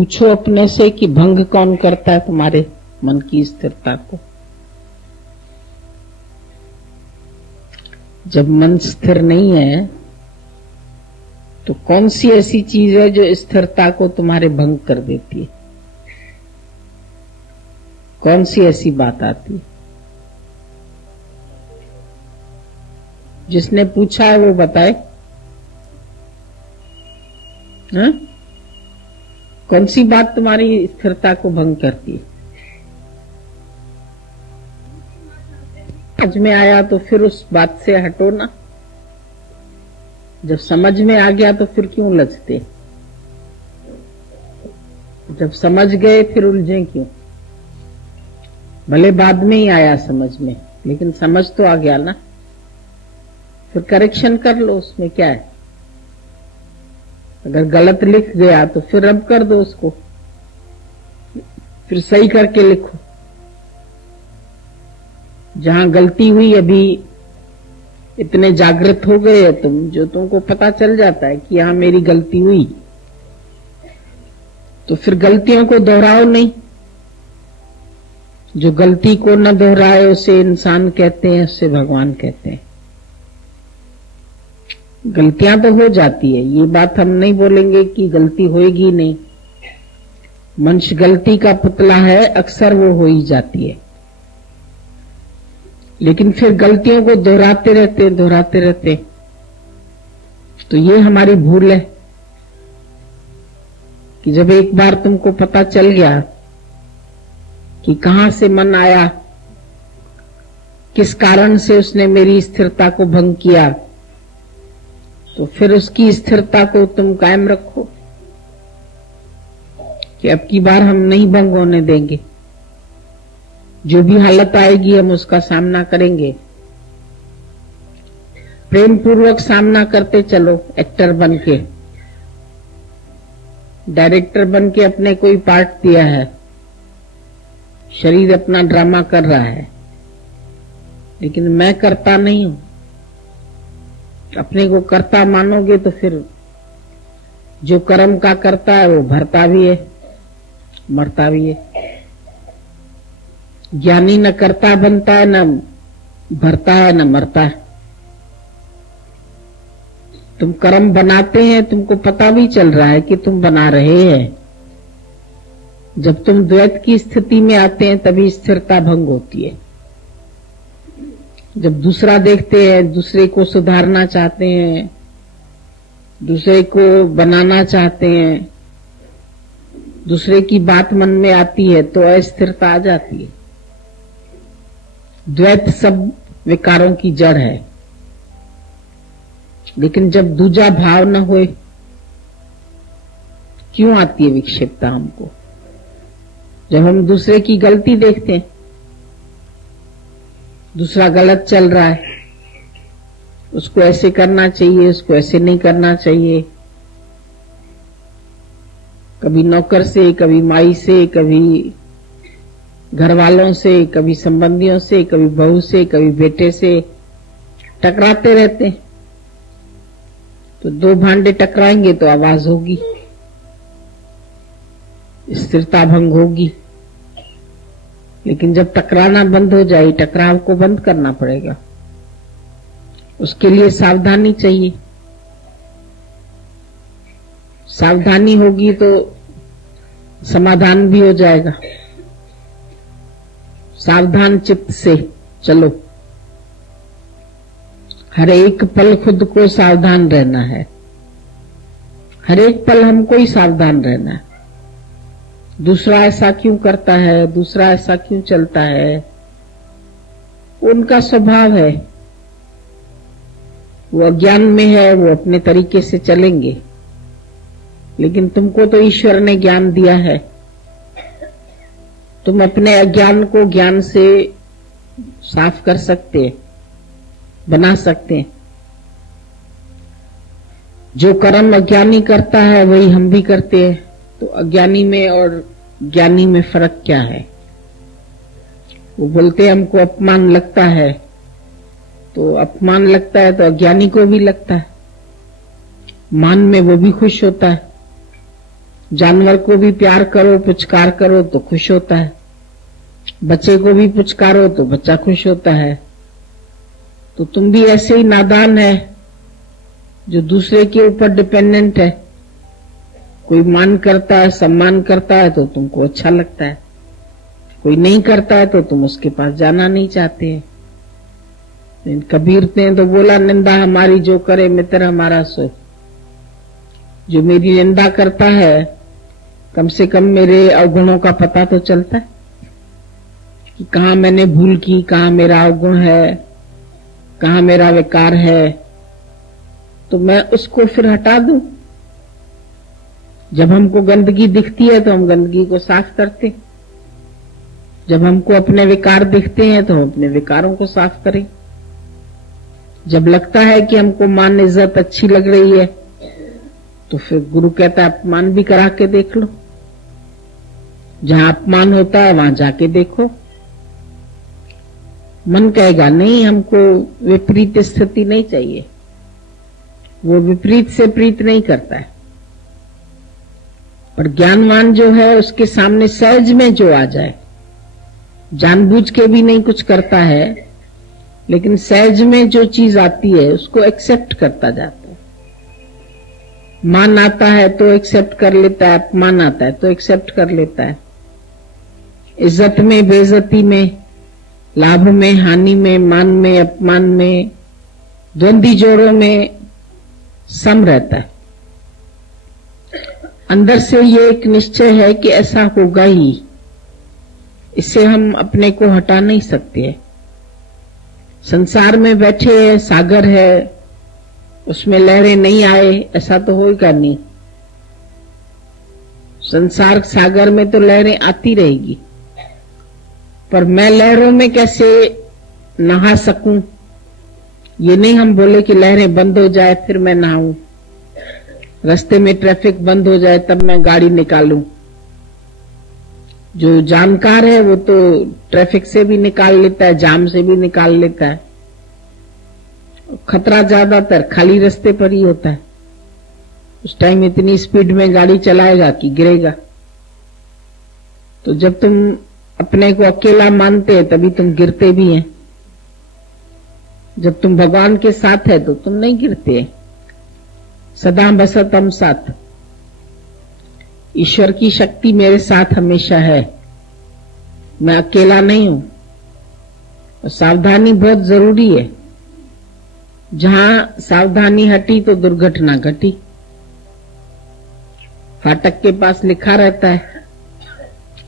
पूछो अपने से कि भंग कौन करता है तुम्हारे मन की स्थिरता को। जब मन स्थिर नहीं है तो कौन सी ऐसी चीज है जो स्थिरता को तुम्हारे भंग कर देती है? कौन सी ऐसी बात आती है? जिसने पूछा है वो बताए। हाँ? कौन सी बात तुम्हारी स्थिरता को भंग करती है? समझ में आया तो फिर उस बात से हटो ना। जब समझ में आ गया तो फिर क्यों उलझते? जब समझ गए फिर उलझे क्यों? भले बाद में ही आया समझ में, लेकिन समझ तो आ गया ना। फिर करेक्शन कर लो, उसमें क्या है? अगर गलत लिख गया तो फिर रब कर दो उसको, फिर सही करके लिखो। जहां गलती हुई, अभी इतने जागृत हो गए हो तुम, जो तुमको पता चल जाता है कि यहां मेरी गलती हुई, तो फिर गलतियों को दोहराओ नहीं। जो गलती को न दोहराए उसे इंसान कहते हैं, उससे भगवान कहते हैं। गलतियां तो हो जाती है, ये बात हम नहीं बोलेंगे कि गलती होएगी नहीं। मनुष्य गलती का पुतला है, अक्सर वो हो ही जाती है। लेकिन फिर गलतियों को दोहराते रहते तो ये हमारी भूल है कि जब एक बार तुमको पता चल गया कि कहां से मन आया, किस कारण से उसने मेरी स्थिरता को भंग किया, तो फिर उसकी स्थिरता को तुम कायम रखो कि अब की बार हम नहीं भंग होने देंगे। जो भी हालत आएगी हम उसका सामना करेंगे। प्रेम पूर्वक सामना करते चलो। एक्टर बन के, डायरेक्टर बन के अपने कोई पार्ट दिया है, शरीर अपना ड्रामा कर रहा है, लेकिन मैं करता नहीं हूं। अपने को करता मानोगे तो फिर जो कर्म का करता है वो भरता भी है, मरता भी है। ज्ञानी न करता बनता है, न भरता है, न मरता है। तुम कर्म बनाते हैं, तुमको पता भी चल रहा है कि तुम बना रहे हैं। जब तुम द्वैत की स्थिति में आते हैं तभी स्थिरता भंग होती है। जब दूसरा देखते हैं, दूसरे को सुधारना चाहते हैं, दूसरे को बनाना चाहते हैं, दूसरे की बात मन में आती है तो अस्थिरता आ जाती है। द्वैत सब विकारों की जड़ है। लेकिन जब दूजा भाव न होए, क्यों आती है विक्षेपता हमको? जब हम दूसरे की गलती देखते हैं, दूसरा गलत चल रहा है, उसको ऐसे करना चाहिए, उसको ऐसे नहीं करना चाहिए। कभी नौकर से, कभी माई से, कभी घर वालों से, कभी संबंधियों से, कभी बहू से, कभी बेटे से टकराते रहते हैं। तो दो भांडे टकराएंगे तो आवाज होगी, स्थिरता भंग होगी। लेकिन जब टकराना बंद हो जाए, टकराव को बंद करना पड़ेगा। उसके लिए सावधानी चाहिए। सावधानी होगी तो समाधान भी हो जाएगा। सावधान चित्त से चलो। हर एक पल खुद को सावधान रहना है। हर एक पल हमको ही सावधान रहना है। दूसरा ऐसा क्यों करता है, दूसरा ऐसा क्यों चलता है, उनका स्वभाव है, वो अज्ञान में है, वो अपने तरीके से चलेंगे। लेकिन तुमको तो ईश्वर ने ज्ञान दिया है। तुम अपने अज्ञान को ज्ञान से साफ कर सकते हैं, बना सकते हैं। जो कर्म अज्ञानी करता है वही हम भी करते हैं। तो अज्ञानी में और ज्ञानी में फर्क क्या है? वो बोलते हैं हमको अपमान लगता है, तो अपमान लगता है तो अज्ञानी को भी लगता है। मान में वो भी खुश होता है। जानवर को भी प्यार करो, पुचकार करो तो खुश होता है। बच्चे को भी पुचकारो तो बच्चा खुश होता है। तो तुम भी ऐसे ही नादान है जो दूसरे के ऊपर डिपेंडेंट है। कोई मान करता है, सम्मान करता है तो तुमको अच्छा लगता है, कोई नहीं करता है तो तुम उसके पास जाना नहीं चाहते हैं। कबीर ने तो बोला, निंदा हमारी जो करे मित्र हमारा सो। जो मेरी निंदा करता है, कम से कम मेरे अवगुणों का पता तो चलता है कि कहाँ मैंने भूल की, कहाँ मेरा अवगुण है, कहाँ मेरा विकार है, तो मैं उसको फिर हटा दूं। जब हमको गंदगी दिखती है तो हम गंदगी को साफ करते हैं। जब हमको अपने विकार दिखते हैं तो हम अपने विकारों को साफ करें। जब लगता है कि हमको मान इज्जत अच्छी लग रही है तो फिर गुरु कहता है अपमान भी करा के देख लो। जहां अपमान होता है वहां जाके देखो। मन कहेगा नहीं, हमको विपरीत स्थिति नहीं चाहिए। वो विपरीत से प्रीत नहीं करता है। पर ज्ञानवान जो है उसके सामने सहज में जो आ जाए, जानबूझ के भी नहीं कुछ करता है, लेकिन सहज में जो चीज आती है उसको एक्सेप्ट करता जाता है। मान आता है तो एक्सेप्ट कर लेता है, अपमान आता है तो एक्सेप्ट कर लेता है। इज्जत में, बेइज्जती में, लाभ में, हानि में, मान में, अपमान में, द्वंद्वी जोड़ों में सम रहता है। अंदर से ये एक निश्चय है कि ऐसा होगा ही। इससे हम अपने को हटा नहीं सकते। संसार में बैठे हैं, सागर है, उसमें लहरें नहीं आए ऐसा तो होगा नहीं। संसार सागर में तो लहरें आती रहेगी, पर मैं लहरों में कैसे नहा सकूं, ये नहीं हम बोले कि लहरें बंद हो जाए फिर मैं नहाऊं, रास्ते में ट्रैफिक बंद हो जाए तब मैं गाड़ी निकालूं। जो जानकार है वो तो ट्रैफिक से भी निकाल लेता है, जाम से भी निकाल लेता है। खतरा ज्यादातर खाली रास्ते पर ही होता है। उस टाइम इतनी स्पीड में गाड़ी चलाएगा कि गिरेगा। तो जब तुम अपने को अकेला मानते हैं तभी तुम गिरते भी हैं। जब तुम भगवान के साथ है तो तुम नहीं गिरते। सदा बसतम साथ, ईश्वर की शक्ति मेरे साथ हमेशा है, मैं अकेला नहीं हूं। और सावधानी बहुत जरूरी है। जहां सावधानी हटी तो दुर्घटना घटी। फाटक के पास लिखा रहता है,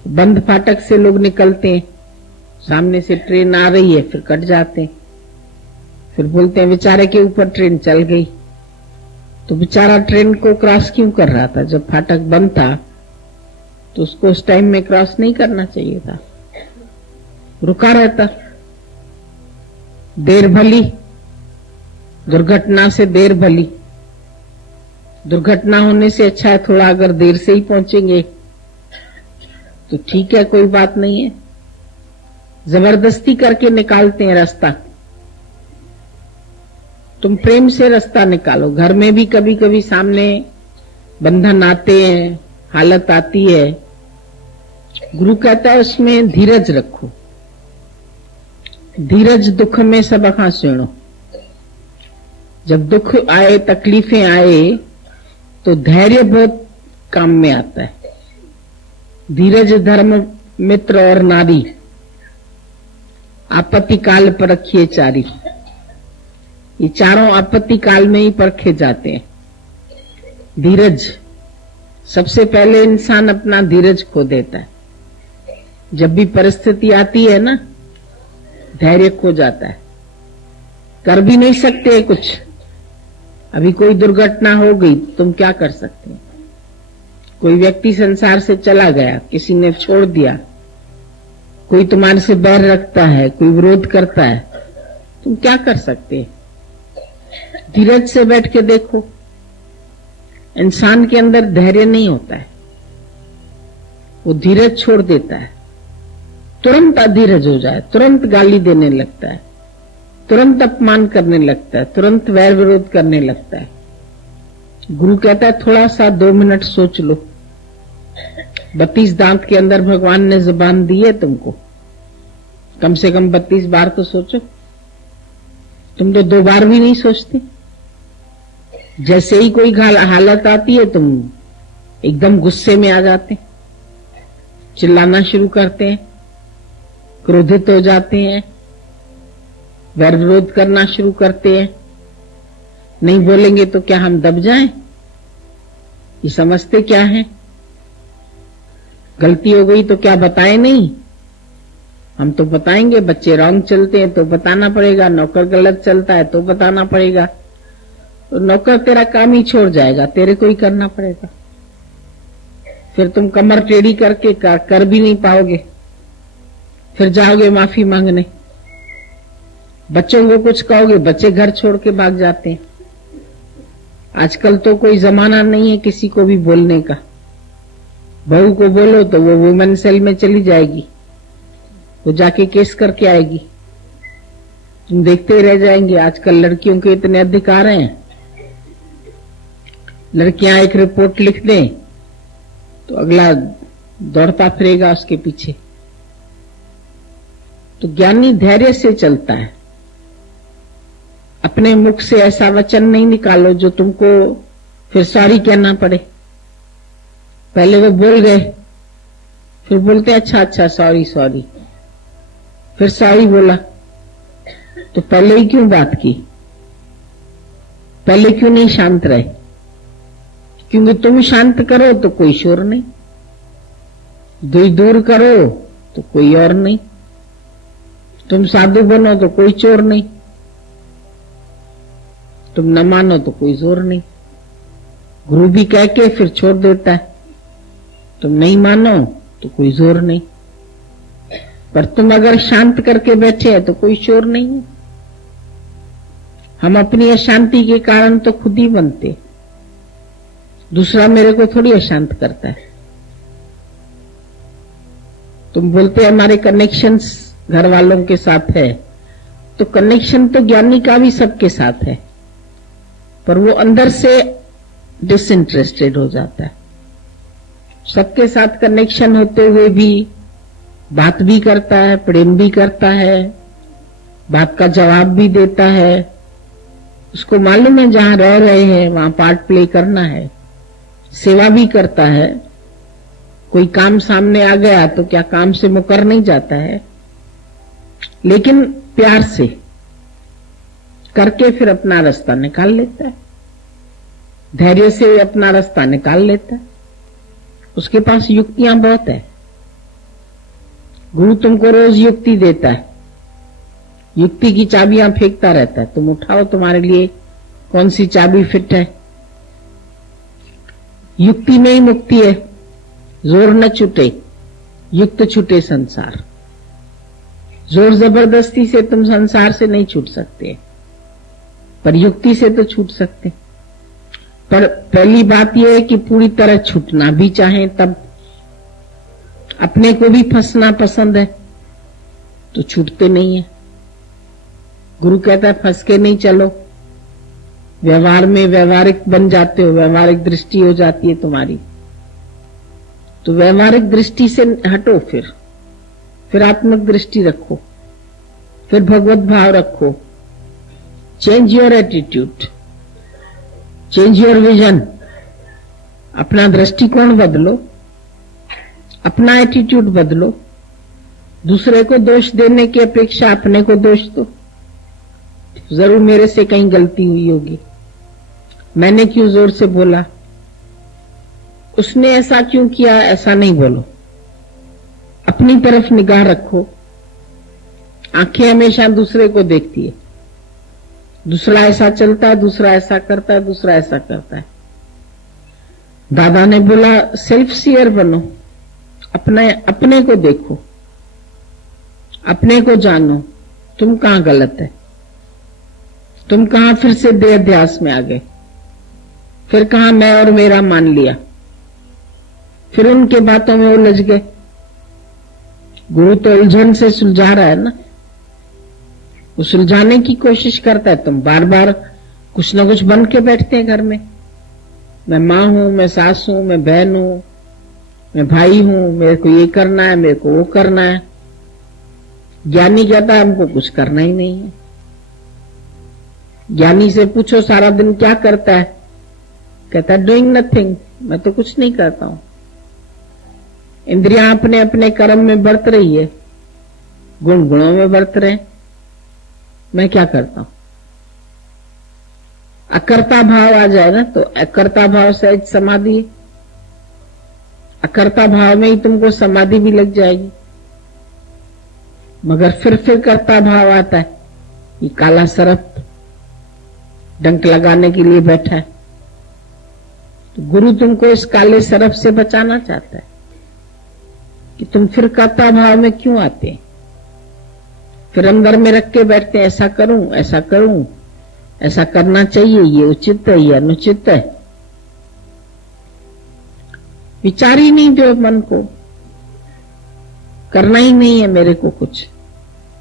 बंद फाटक से लोग निकलते हैं, सामने से ट्रेन आ रही है फिर कट जाते हैं, फिर बोलते हैं बेचारे के ऊपर ट्रेन चल गई। तो बेचारा ट्रेन को क्रॉस क्यों कर रहा था? जब फाटक बंद था तो उसको उस टाइम में क्रॉस नहीं करना चाहिए था, रुका रहता। देर भली, दुर्घटना से देर भली। दुर्घटना होने से अच्छा है थोड़ा अगर देर से ही पहुंचेंगे तो ठीक है, कोई बात नहीं है। जबरदस्ती करके निकालते हैं रास्ता। तुम प्रेम से रास्ता निकालो। घर में भी कभी कभी सामने बंधन आते हैं, हालत आती है, गुरु कहता है उसमें धीरज रखो। धीरज दुख में सब सुनो। जब दुख आए, तकलीफें आए तो धैर्य बहुत काम में आता है। धीरज धर्म मित्र और नारी, आपत्ति काल पर रखिए चारी। ये चारों आपत्ति काल में ही परखे जाते हैं। धीरज, सबसे पहले इंसान अपना धीरज खो देता है। जब भी परिस्थिति आती है ना, धैर्य खो जाता है, कर भी नहीं सकते कुछ। अभी कोई दुर्घटना हो गई, तुम क्या कर सकते हैं? कोई व्यक्ति संसार से चला गया, किसी ने छोड़ दिया, कोई तुम्हारे से बैर रखता है, कोई विरोध करता है, तुम क्या कर सकते हैं? धीरज से बैठ के देखो। इंसान के अंदर धैर्य नहीं होता है, वो धीरज छोड़ देता है, तुरंत अधीरज हो जाए, तुरंत गाली देने लगता है, तुरंत अपमान करने लगता है, तुरंत वैर विरोध करने लगता है। गुरु कहता है थोड़ा सा 2 मिनट सोच लो, 32 दांत के अंदर भगवान ने जुबान दी है तुमको, कम से कम 32 बार तो सोचो। तुम तो 2 बार भी नहीं सोचते। जैसे ही कोई हालत आती है तुम एकदम गुस्से में आ जाते, चिल्लाना शुरू करते हैं, क्रोधित हो जाते हैं, वैर विरोध करना शुरू करते हैं। नहीं बोलेंगे तो क्या हम दब जाएं? ये समझते क्या है? गलती हो गई तो क्या बताएं नहीं? हम तो बताएंगे। बच्चे रॉन्ग चलते हैं तो बताना पड़ेगा, नौकर गलत चलता है तो बताना पड़ेगा। तो नौकर तेरा काम ही छोड़ जाएगा, तेरे को ही करना पड़ेगा। फिर तुम कमर टेढ़ी करके कर भी नहीं पाओगे, फिर जाओगे माफी मांगने। बच्चों को कुछ कहोगे, बच्चे घर छोड़ के भाग जाते हैं। आजकल तो कोई जमाना नहीं है किसी को भी बोलने का। बहू को बोलो तो वो वुमेन सेल में चली जाएगी, वो जाके केस करके आएगी, तुम देखते ही रह जाएंगे। आजकल लड़कियों के इतने अधिकार हैं, लड़कियां एक रिपोर्ट लिख दें तो अगला दौड़ता फिरेगा उसके पीछे। तो ज्ञानी धैर्य से चलता है। अपने मुख से ऐसा वचन नहीं निकालो जो तुमको फिर सॉरी कहना पड़े। पहले वो बोल गए, फिर बोलते अच्छा सॉरी सॉरी, फिर सॉरी बोला तो पहले ही क्यों बात की? पहले क्यों नहीं शांत रहे? क्योंकि तुम शांत करो तो कोई शोर नहीं, दूर करो तो कोई और नहीं, तुम साधु बनो तो कोई चोर नहीं, तुम न मानो तो कोई जोर नहीं। गुरु भी कह के फिर छोड़ देता है, तुम नहीं मानो तो कोई जोर नहीं। पर तुम अगर शांत करके बैठे हैं तो कोई शोर नहीं है। हम अपनी अशांति के कारण तो खुद ही बनते, दूसरा मेरे को थोड़ी अशांत करता है। तुम बोलते हमारे कनेक्शंस घर वालों के साथ है, तो कनेक्शन तो ज्ञानी का भी सबके साथ है, पर वो अंदर से डिसइंटरेस्टेड हो जाता है। सबके साथ कनेक्शन होते हुए भी बात भी करता है, प्रेम भी करता है, बात का जवाब भी देता है। उसको मालूम है जहां रह रहे हैं वहां पार्ट प्ले करना है, सेवा भी करता है। कोई काम सामने आ गया तो क्या काम से मुकर नहीं जाता है, लेकिन प्यार से करके फिर अपना रास्ता निकाल लेता है, धैर्य से अपना रास्ता निकाल लेता है। उसके पास युक्तियां बहुत है। गुरु तुमको रोज युक्ति देता है, युक्ति की चाबियां फेंकता रहता है, तुम उठाओ तुम्हारे लिए कौन सी चाबी फिट है। युक्ति में ही मुक्ति है। जोर न छूटे, युक्त छूटे संसार। जोर जबरदस्ती से तुम संसार से नहीं छूट सकते, पर युक्ति से तो छूट सकते। पर पहली बात यह है कि पूरी तरह छूटना भी चाहें तब। अपने को भी फंसना पसंद है तो छूटते नहीं है। गुरु कहता है फंस के नहीं चलो, व्यवहार में व्यवहारिक बन जाते हो, व्यवहारिक दृष्टि हो जाती है तुम्हारी, तो व्यवहारिक दृष्टि से हटो, फिर आत्मिक दृष्टि रखो, फिर भगवत भाव रखो। Change your attitude, change your vision. अपना दृष्टिकोण बदलो, अपना एटीट्यूड बदलो। दूसरे को दोष देने की अपेक्षा अपने को दोष दो। जरूर मेरे से कहीं गलती हुई होगी, मैंने क्यों जोर से बोला, उसने ऐसा क्यों किया, ऐसा नहीं बोलो। अपनी तरफ निगाह रखो। आंखें हमेशा दूसरे को देखती है, दूसरा ऐसा चलता है, दूसरा ऐसा करता है, दूसरा ऐसा करता है। दादा ने बोला सेल्फ सियर बनो, अपने को देखो, अपने को जानो, तुम कहां गलत है, तुम कहां फिर से देह अध्यास में आ गए, फिर कहां मैं और मेरा मान लिया, फिर उनके बातों में उलझ गए। गुरु तो उलझन से सुलझा रहा है ना, वो सुलझाने की कोशिश करता है। तुम बार बार कुछ ना कुछ बन के बैठते हैं घर में। मैं मां हूं, मैं सास हूं, मैं बहन हूं, मैं भाई हूं, मेरे को ये करना है, मेरे को वो करना है। ज्ञानी कहता है हमको कुछ करना ही नहीं है। ज्ञानी से पूछो सारा दिन क्या करता है, कहता है डूइंग नथिंग, मैं तो कुछ नहीं करता हूं। इंद्रियां अपने अपने कर्म में बरत रही है, गुण गुणों में बरत रहे, मैं क्या करता हूं। अकर्ता भाव आ जाए ना, तो अकर्ता भाव सहज समाधि, अकर्ता भाव में ही तुमको समाधि भी लग जाएगी। मगर फिर कर्ता भाव आता है, ये काला सर्प डंक लगाने के लिए बैठा है। तो गुरु तुमको इस काले सर्प से बचाना चाहता है कि तुम फिर कर्ता भाव में क्यों आते हैं, फिर अंदर में रख के बैठते हैं ऐसा करूं, ऐसा करूं, ऐसा करना चाहिए, ये उचित है, ये अनुचित है। विचार ही नहीं दो मन को, करना ही नहीं है मेरे को कुछ।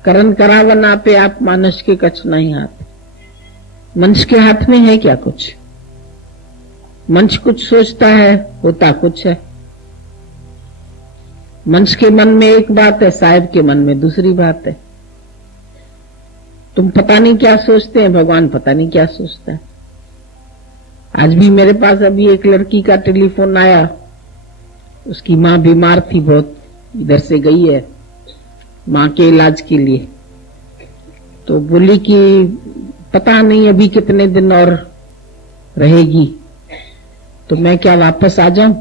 करन करावना पे आप मानुष के कछ नहीं हाथ। मनुष्य के हाथ में है क्या कुछ? मनुष्य कुछ सोचता है, होता कुछ है। मनुष्य के मन में एक बात है, साहिब के मन में दूसरी बात है। तुम पता नहीं क्या सोचते हैं, भगवान पता नहीं क्या सोचता है। आज भी मेरे पास अभी एक लड़की का टेलीफोन आया, उसकी मां बीमार थी बहुत, इधर से गई है मां के इलाज के लिए। तो बोली कि पता नहीं अभी कितने दिन और रहेगी, तो मैं क्या वापस आ जाऊं।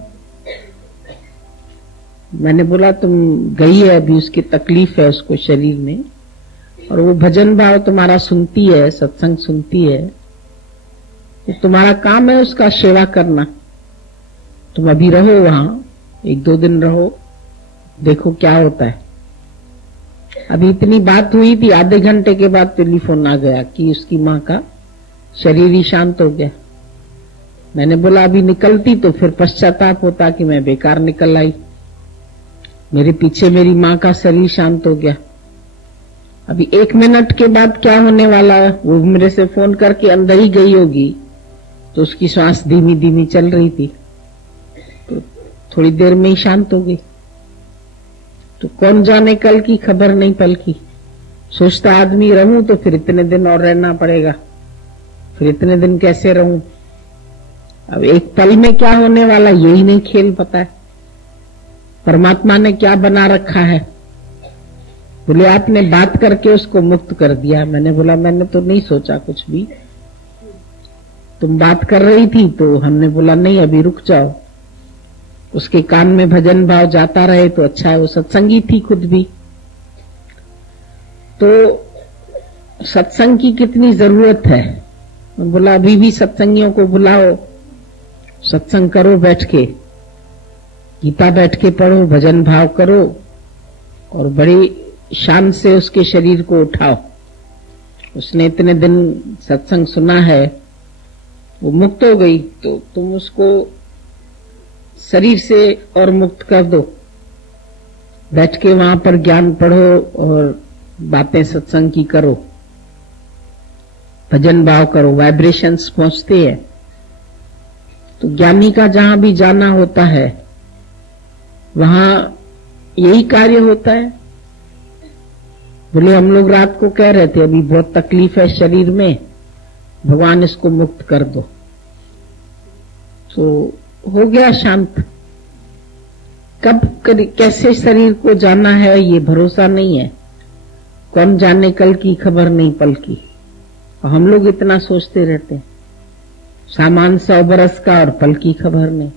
मैंने बोला तुम गई है, अभी उसकी तकलीफ है उसको शरीर में, और वो भजन भाव तुम्हारा सुनती है, सत्संग सुनती है, तो तुम्हारा काम है उसका सेवा करना। तुम अभी रहो वहां, 1-2 दिन रहो, देखो क्या होता है। अभी इतनी बात हुई थी, आधे घंटे के बाद टेलीफोन आ गया कि उसकी मां का शरीर ही शांत हो गया। मैंने बोला अभी निकलती तो फिर पश्चाताप होता कि मैं बेकार निकल आई, मेरे पीछे मेरी मां का शरीर शांत हो गया। अभी 1 मिनट के बाद क्या होने वाला है, वो मेरे से फोन करके अंदर ही गई होगी, तो उसकी सांस धीमी धीमी चल रही थी, तो थोड़ी देर में ही शांत हो गई। तो कौन जाने कल की खबर नहीं पल की। सोचता आदमी रहूं तो फिर इतने दिन और रहना पड़ेगा, फिर इतने दिन कैसे रहूं। अब एक पल में क्या होने वाला यही नहीं खेल पता है। परमात्मा ने क्या बना रखा है। बोले आपने बात करके उसको मुक्त कर दिया। मैंने बोला मैंने तो नहीं सोचा कुछ भी, तुम बात कर रही थी तो हमने बोला नहीं अभी रुक जाओ, उसके कान में भजन भाव जाता रहे तो अच्छा है। वो सत्संगी थी खुद भी, तो सत्संग की कितनी जरूरत है। बोला अभी भी सत्संगियों को बुलाओ, सत्संग करो, बैठ के गीता बैठ के पढ़ो, भजन भाव करो, और बड़ी शान से उसके शरीर को उठाओ। उसने इतने दिन सत्संग सुना है, वो मुक्त हो गई, तो तुम उसको शरीर से और मुक्त कर दो। बैठ के वहां पर ज्ञान पढ़ो और बातें सत्संग की करो, भजन भाव करो, वाइब्रेशंस पहुंचते हैं। तो ज्ञानी का जहां भी जाना होता है वहां यही कार्य होता है। बोले हम लोग रात को कह रहे थे अभी बहुत तकलीफ है शरीर में, भगवान इसको मुक्त कर दो, तो हो गया शांत। कब कैसे शरीर को जाना है ये भरोसा नहीं है, कौन जाने कल की खबर नहीं पल की। और हम लोग इतना सोचते रहते हैं, सामान 100 बरस का और पल की खबर नहीं।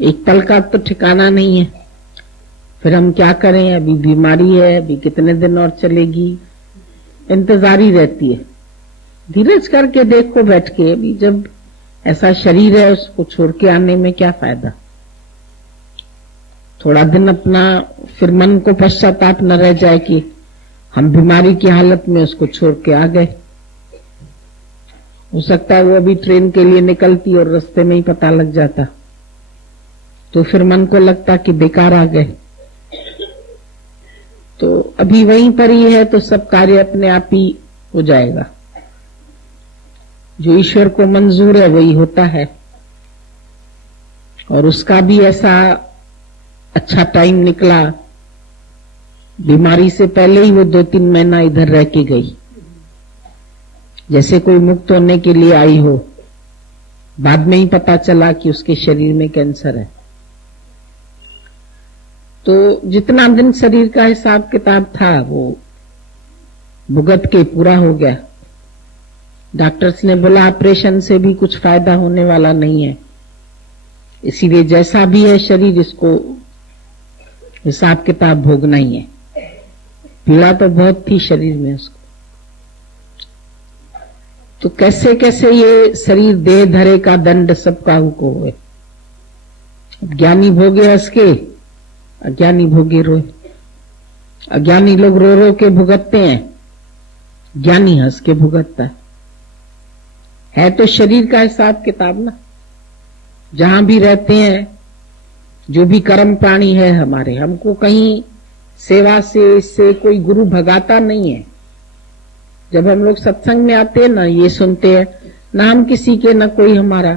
एक पल का तो ठिकाना नहीं है। फिर हम क्या करें, अभी बीमारी है, अभी कितने दिन और चलेगी, इंतजारी रहती है। धीरज करके देखो बैठ के, अभी जब ऐसा शरीर है उसको छोड़ के आने में क्या फायदा। थोड़ा दिन अपना, फिर मन को पश्चाताप न रह जाए कि हम बीमारी की हालत में उसको छोड़ के आ गए। हो सकता है वो अभी ट्रेन के लिए निकलती और रास्ते में ही पता लग जाता, तो फिर मन को लगता कि बेकार आ गए। तो अभी वहीं पर ही है तो सब कार्य अपने आप ही हो जाएगा। जो ईश्वर को मंजूर है वही होता है, और उसका भी ऐसा अच्छा टाइम निकला, बीमारी से पहले ही वो 2-3 महीना इधर रह के गई, जैसे कोई मुक्त होने के लिए आई हो। बाद में ही पता चला कि उसके शरीर में कैंसर है। तो जितना दिन शरीर का हिसाब किताब था वो भुगत के पूरा हो गया। डॉक्टर्स ने बोला ऑपरेशन से भी कुछ फायदा होने वाला नहीं है, इसीलिए जैसा भी है शरीर, इसको हिसाब किताब भोगना ही है। पीड़ा तो बहुत थी शरीर में उसको। तो कैसे कैसे ये शरीर देह धरे का दंड सब काहू को हुए। ज्ञानी भोगे हंस के, अज्ञानी भोगे रोए। अज्ञानी लोग रो रो के भुगतते हैं, ज्ञानी हंस के भुगतता है तो शरीर का हिसाब किताब ना। जहां भी रहते हैं, जो भी कर्म प्राणी है हमारे, हमको कहीं सेवा से इससे कोई गुरु भगाता नहीं है। जब हम लोग सत्संग में आते हैं ना, ये सुनते हैं ना हम किसी के ना कोई हमारा,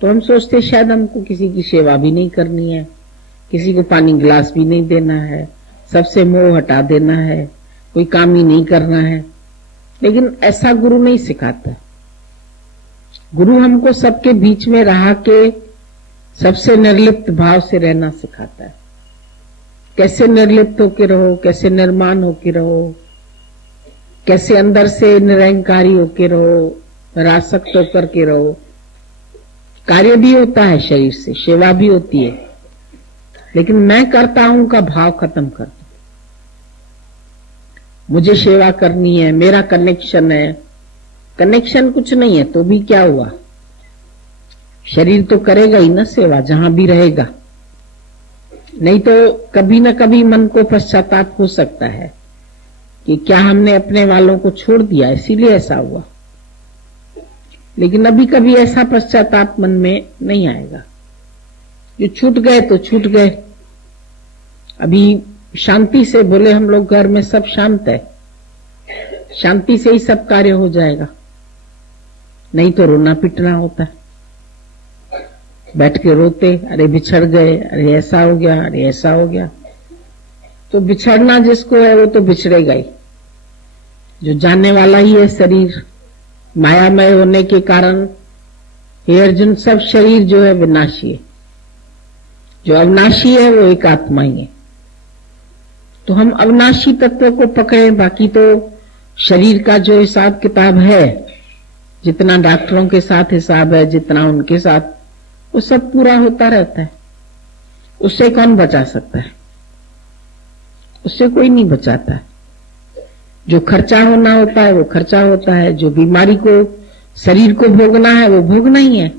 तो हम सोचते शायद हमको किसी की सेवा भी नहीं करनी है, किसी को पानी गिलास भी नहीं देना है, सबसे मोह हटा देना है, कोई काम ही नहीं करना है। लेकिन ऐसा गुरु नहीं सिखाता। गुरु हमको सबके बीच में रहा के सबसे निर्लिप्त भाव से रहना सिखाता है। कैसे निर्लिप्त होके रहो, कैसे निर्माण होके रहो, कैसे अंदर से निरंकारी होके रहो, परासक्त होकर के रहो। कार्य भी होता है शरीर से, सेवा भी होती है, लेकिन मैं करता हूं का भाव खत्म कर दो। मुझे सेवा करनी है, मेरा कनेक्शन है। कनेक्शन कुछ नहीं है तो भी क्या हुआ, शरीर तो करेगा ही ना सेवा जहां भी रहेगा। नहीं तो कभी न कभी मन को पश्चाताप हो सकता है कि क्या हमने अपने वालों को छोड़ दिया, इसीलिए ऐसा हुआ। लेकिन अभी कभी ऐसा पश्चाताप मन में नहीं आएगा। जो छूट गए तो छूट गए। अभी शांति से बोले हम लोग घर में सब शांत है, शांति से ही सब कार्य हो जाएगा। नहीं तो रोना पिटना होता है, बैठ के रोते, अरे बिछड़ गए, अरे ऐसा हो गया, अरे ऐसा हो गया। तो बिछड़ना जिसको है वो तो बिछड़ेगा ही। जो जानने वाला ही है शरीर, मायामय होने के कारण हे अर्जुन सब शरीर जो है विनाशी है। जो अविनाशी है वो एक आत्मा ही है। तो हम अविनाशी तत्व को पकड़े, बाकी तो शरीर का जो हिसाब किताब है, जितना डॉक्टरों के साथ हिसाब है, जितना उनके साथ, वो सब पूरा होता रहता है। उससे कौन बचा सकता है? उससे कोई नहीं बचाता है। जो खर्चा होना होता है वो खर्चा होता है, जो बीमारी को शरीर को भोगना है वो भोगना ही है।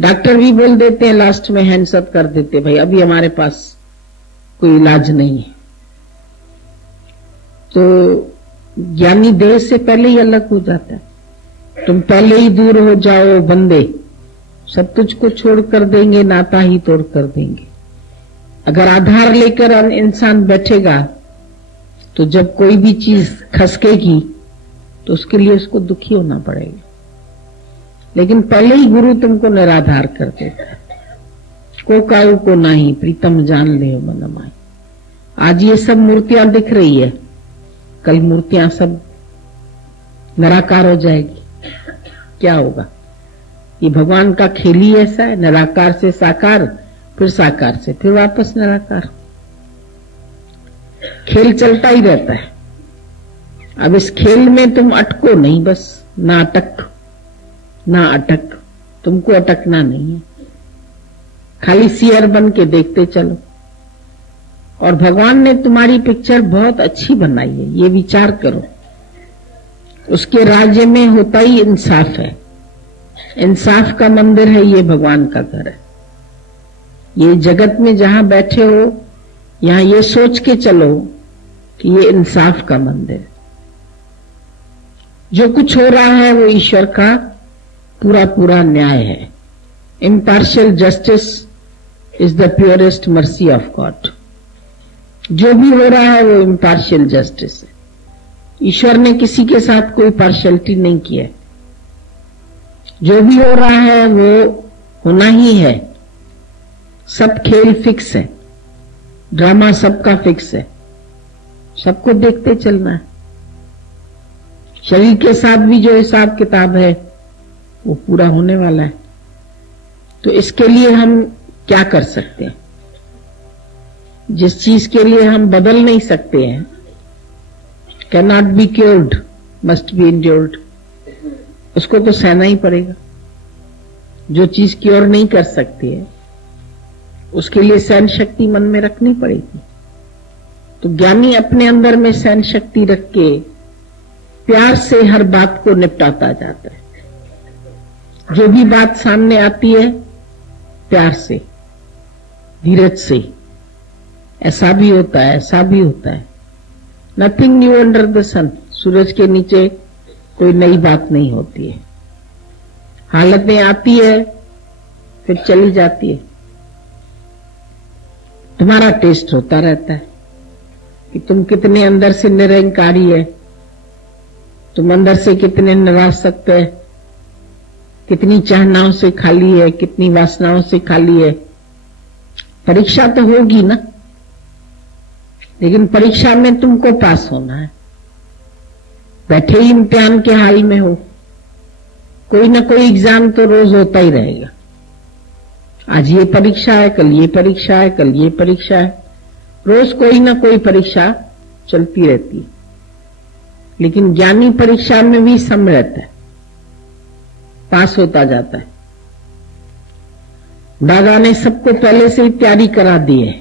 डॉक्टर भी बोल देते हैं, लास्ट में हैंड्स अप कर देते, भाई अभी हमारे पास कोई इलाज नहीं है। तो ज्ञानी देह से पहले ही अलग हो जाता है। तुम पहले ही दूर हो जाओ बंदे, सब तुझको छोड़ कर देंगे, नाता ही तोड़ कर देंगे। अगर आधार लेकर इंसान बैठेगा तो जब कोई भी चीज खसकेगी तो उसके लिए उसको दुखी होना पड़ेगा। लेकिन पहले ही गुरु तुमको निराधार कर देता है। को काऊ को नाही प्रीतम जान ले मन माई। आज ये सब मूर्तियां दिख रही है, कल मूर्तियां सब निराकार हो जाएगी। क्या होगा? ये भगवान का खेल ही ऐसा है, निराकार से साकार, फिर साकार से फिर वापस निराकार। खेल चलता ही रहता है। अब इस खेल में तुम अटको नहीं, बस ना अटक, तुमको अटकना नहीं है। खाली सियर बन के देखते चलो। और भगवान ने तुम्हारी पिक्चर बहुत अच्छी बनाई है, ये विचार करो। उसके राज्य में होता ही इंसाफ है। इंसाफ का मंदिर है, ये भगवान का घर है। ये जगत में जहां बैठे हो, यहां ये सोच के चलो कि ये इंसाफ का मंदिर है। जो कुछ हो रहा है वो ईश्वर का पूरा पूरा न्याय है। Impartial justice is the purest mercy of God. जो भी हो रहा है वो इम्पार्शियल जस्टिस है। ईश्वर ने किसी के साथ कोई पार्शियलिटी नहीं किया है। जो भी हो रहा है वो होना ही है। सब खेल फिक्स है, ड्रामा सबका फिक्स है, सबको देखते चलना है। शरीर के साथ भी जो हिसाब किताब है वो पूरा होने वाला है। तो इसके लिए हम क्या कर सकते हैं? जिस चीज के लिए हम बदल नहीं सकते हैं, can not be cured must be endured, उसको तो सहना ही पड़ेगा। जो चीज क्योर नहीं कर सकती है उसके लिए सहन शक्ति मन में रखनी पड़ेगी। तो ज्ञानी अपने अंदर में सहन शक्ति रख के प्यार से हर बात को निपटाता जाता है। जो भी बात सामने आती है प्यार से, धीरज से, ऐसा भी होता है, ऐसा भी होता है। नथिंग न्यू अंडर द सन, सूरज के नीचे कोई नई बात नहीं होती है। हालतें आती है फिर चली जाती है। तुम्हारा टेस्ट होता रहता है कि तुम कितने अंदर से निरंकारी है, तुम अंदर से कितने निरासक्त है, कितनी चाहनाओं से खाली है, कितनी वासनाओं से खाली है। परीक्षा तो होगी ना, लेकिन परीक्षा में तुमको पास होना है। बैठे ही इम्तिहान के हाल में हो, कोई ना कोई एग्जाम तो रोज होता ही रहेगा। आज ये परीक्षा है, कल ये परीक्षा है, कल ये परीक्षा है, रोज कोई ना कोई परीक्षा चलती रहती है। लेकिन ज्ञानी परीक्षा में भी सम रहता है, पास होता जाता है। दादा ने सबको पहले से ही तैयारी करा दी है।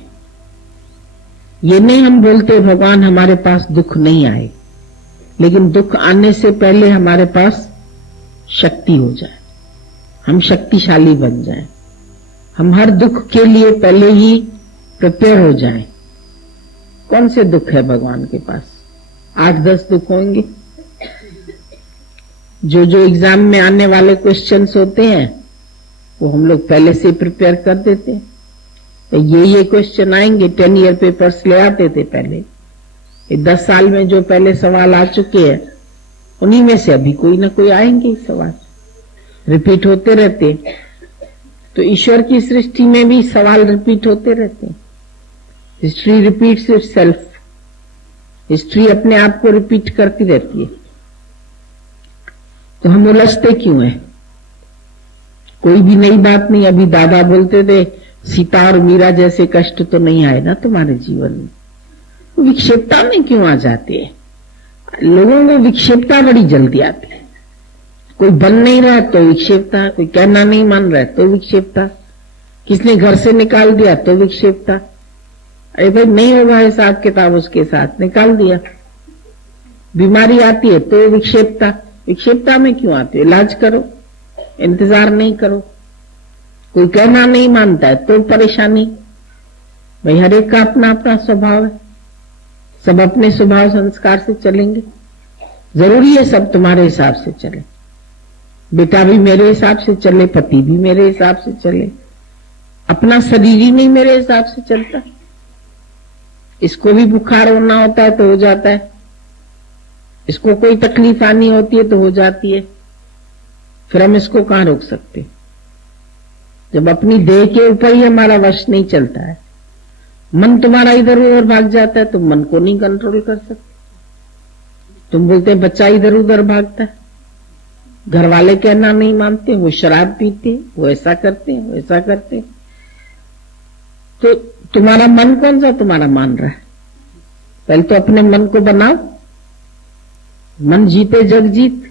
ये नहीं हम बोलते भगवान हमारे पास दुख नहीं आए, लेकिन दुख आने से पहले हमारे पास शक्ति हो जाए, हम शक्तिशाली बन जाएं, हम हर दुख के लिए पहले ही प्रिपेयर हो जाएं। कौन से दुख है भगवान के पास? 8-10 दुख होंगे। जो जो एग्जाम में आने वाले क्वेश्चंस होते हैं वो हम लोग पहले से प्रिपेयर कर देते हैं। तो ये क्वेश्चन आएंगे, 10 ईयर पेपर्स ले आते थे पहले। 10 साल में जो पहले सवाल आ चुके हैं उन्हीं में से अभी कोई ना कोई आएंगे सवाल, रिपीट होते रहते हैं। तो ईश्वर की सृष्टि में भी सवाल रिपीट होते रहते हैं। हिस्ट्री रिपीट्स इटसेल्फ, हिस्ट्री अपने आप को रिपीट करती रहती है। तो हम उलझते क्यों हैं? कोई भी नई बात नहीं। अभी दादा बोलते थे सीता और मीरा जैसे कष्ट तो नहीं आए ना तुम्हारे जीवन में। विक्षेपता में क्यों आ जाते हैं? लोगों को विक्षेपता बड़ी जल्दी आती है। कोई बन नहीं रहा तो विक्षेपता, कोई कहना नहीं मान रहा तो विक्षेपता, किसने घर से निकाल दिया तो विक्षेपता। अरे भाई नहीं होगा हिसाब किताब उसके साथ, निकाल दिया। बीमारी आती है तो विक्षेपता। विक्षेपता में क्यों आती है? इलाज करो, इंतजार नहीं करो। कोई कहना नहीं मानता है तो परेशानी। भाई हर एक का अपना अपना स्वभाव है, सब अपने स्वभाव संस्कार से चलेंगे। जरूरी है सब तुम्हारे हिसाब से चले, बेटा भी मेरे हिसाब से चले, पति भी मेरे हिसाब से चले। अपना शरीर ही नहीं मेरे हिसाब से चलता। इसको भी बुखार होना होता है तो हो जाता है, इसको कोई तकलीफ आनी होती है तो हो जाती है। फिर हम इसको कहां रोक सकते? जब अपनी देह के ऊपर ही हमारा वश नहीं चलता है, मन तुम्हारा इधर उधर भाग जाता है, तुम मन को नहीं कंट्रोल कर सकते। तुम बोलते हैं बच्चा इधर उधर भागता है, घर वाले कहना नहीं मानते, वो शराब पीते, वो ऐसा करते हैं, वो ऐसा करते हैं। तो तुम्हारा मन कौन सा तुम्हारा मान रहा है? पहले तो अपने मन को बनाओ। मन जीते जग जीत।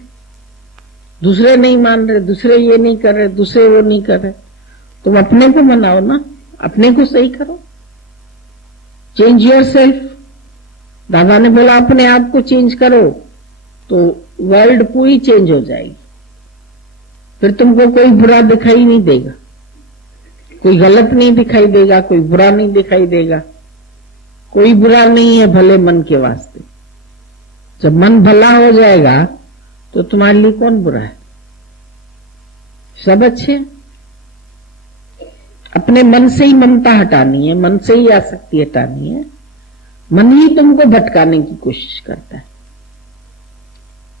दूसरे नहीं मान रहे, दूसरे ये नहीं कर रहे, दूसरे वो नहीं कर रहे, तुम अपने को मनाओ ना, अपने को सही करो। Change yourself. दादा ने बोला अपने आप को चेंज करो तो वर्ल्ड पूरी चेंज हो जाएगी। फिर तुमको कोई बुरा दिखाई नहीं देगा, कोई गलत नहीं दिखाई देगा, कोई बुरा नहीं दिखाई देगा। कोई बुरा नहीं है भले मन के वास्ते। जब मन भला हो जाएगा तो तुम्हारे लिए कौन बुरा है? सब अच्छे हैं। अपने मन से ही ममता हटानी है, मन से ही आसक्ति हटानी है। मन ही तुमको भटकाने की कोशिश करता है।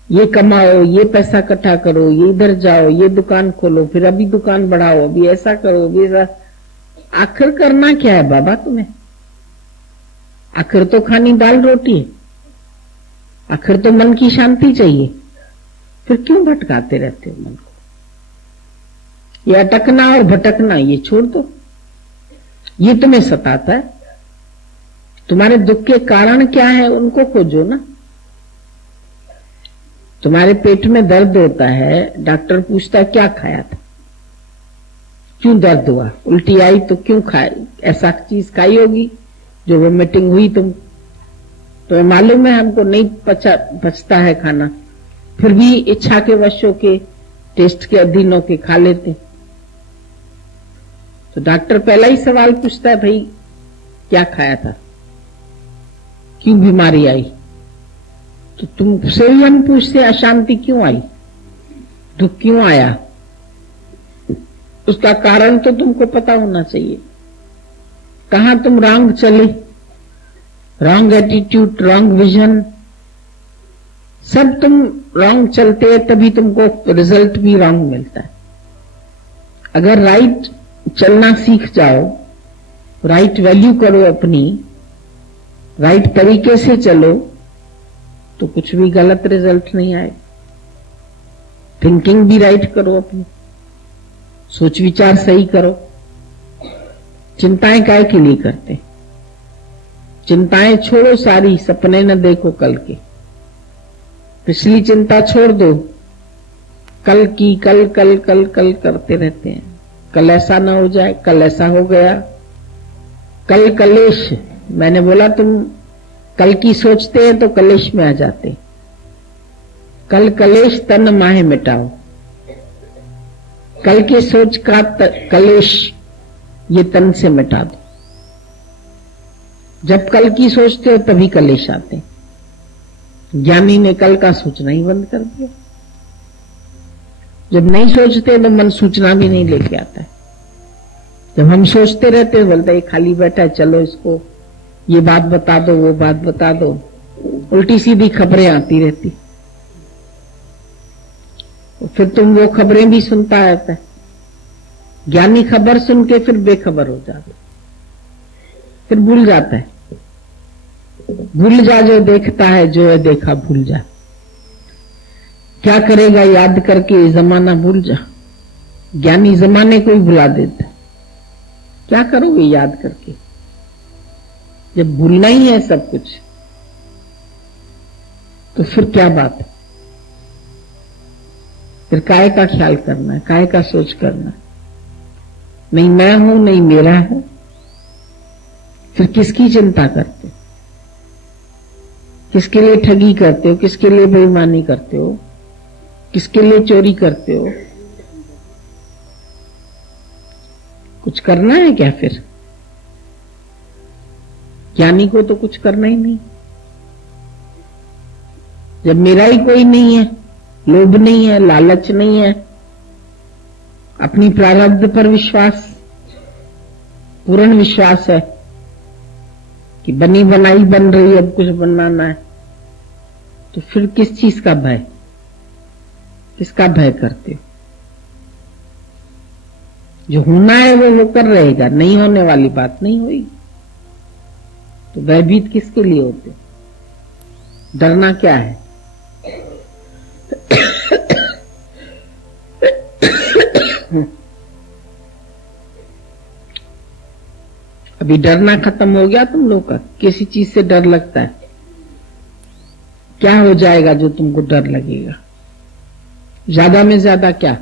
ये कमाओ, ये पैसा इकट्ठा करो, ये इधर जाओ, ये दुकान खोलो, फिर अभी दुकान बढ़ाओ, अभी ऐसा करो, अभी ऐसा। आखिर करना क्या है बाबा तुम्हें? आखिर तो खानी दाल रोटी है, आखिर तो मन की शांति चाहिए, फिर क्यों भटकाते रहते हो मन को? ये अटकना और भटकना ये छोड़ दो, ये तुम्हें सताता है। तुम्हारे दुख के कारण क्या है उनको खोजो ना। तुम्हारे पेट में दर्द होता है, डॉक्टर पूछता है क्या खाया था, क्यों दर्द हुआ, उल्टी आई तो क्यों खाई, ऐसा चीज खाई होगी जो वोमिटिंग हुई। तुम्हें मालूम है हमको नहीं पचता है खाना, फिर भी इच्छा के वशों के टेस्ट के अधीन होके खा लेते। तो डॉक्टर पहला ही सवाल पूछता है, भाई क्या खाया था, क्यों बीमारी आई? तो तुमसे ही हम पूछते अशांति क्यों आई, दुख क्यों आया, उसका कारण तो तुमको पता होना चाहिए। कहां तुम रॉन्ग चले, रॉन्ग एटीट्यूड, रॉन्ग विजन, सब तुम रॉन्ग चलते हैं, तभी तुमको रिजल्ट भी रॉन्ग मिलता है। अगर राइट चलना सीख जाओ, राइट वैल्यू करो अपनी, राइट तरीके से चलो, तो कुछ भी गलत रिजल्ट नहीं आए। थिंकिंग भी राइट करो अपनी, सोच विचार सही करो। चिंताएं काय के लिए करते? चिंताएं छोड़ो सारी, सपने न देखो कल के। पिछली चिंता छोड़ दो, कल की कल कल कल कल करते रहते हैं। कल ऐसा ना हो जाए, कल ऐसा हो गया, कल कलेश। मैंने बोला तुम कल की सोचते हैं तो कलेश में आ जाते। कल कलेश तन माहे मिटाओ, कल के सोच का कलेश ये तन से मिटा दो। जब कल की सोचते हो तभी कलेश आते। ज्ञानी ने कल का सोचना ही बंद कर दिया। जब नहीं सोचते तो मन सूचना भी नहीं लेके आता है। जब हम सोचते रहते हैं बोलते ये खाली बैठा है, चलो इसको ये बात बता दो, वो बात बता दो, उल्टी सीधी खबरें आती रहती। फिर तुम वो खबरें भी सुनता रहता है। ज्ञानी खबर सुन के फिर बेखबर हो जाता, फिर भूल जाता है। भूल जा जो देखता है, जो है देखा भूल जा। क्या करेगा याद करके, ये जमाना भूल जा। ज्ञानी जमाने को ही भुला देता। क्या करोगे याद करके, जब भूलना ही है सब कुछ, तो फिर क्या बात है? फिर काय का ख्याल करना है, काय का सोच करना है? नहीं मैं हूं, नहीं मेरा है, फिर किसकी चिंता करते हो? किसके लिए ठगी करते हो, किसके लिए बेईमानी करते हो, किसके लिए चोरी करते हो? कुछ करना है क्या? फिर ज्ञानी को तो कुछ करना ही नहीं। जब मेरा ही कोई नहीं है, लोभ नहीं है, लालच नहीं है, अपनी प्रारब्ध पर विश्वास, पूर्ण विश्वास है कि बनी बनाई बन रही, अब कुछ बनाना है, तो फिर किस चीज का भय, किसका भय करते हो? जो होना है वो होकर रहेगा, नहीं होने वाली बात नहीं होगी, तो भयभीत किसके लिए होते? डरना क्या है? अभी डरना खत्म हो गया तुम लोग का? किसी चीज से डर लगता है? क्या हो जाएगा जो तुमको डर लगेगा? ज्यादा में ज्यादा क्या?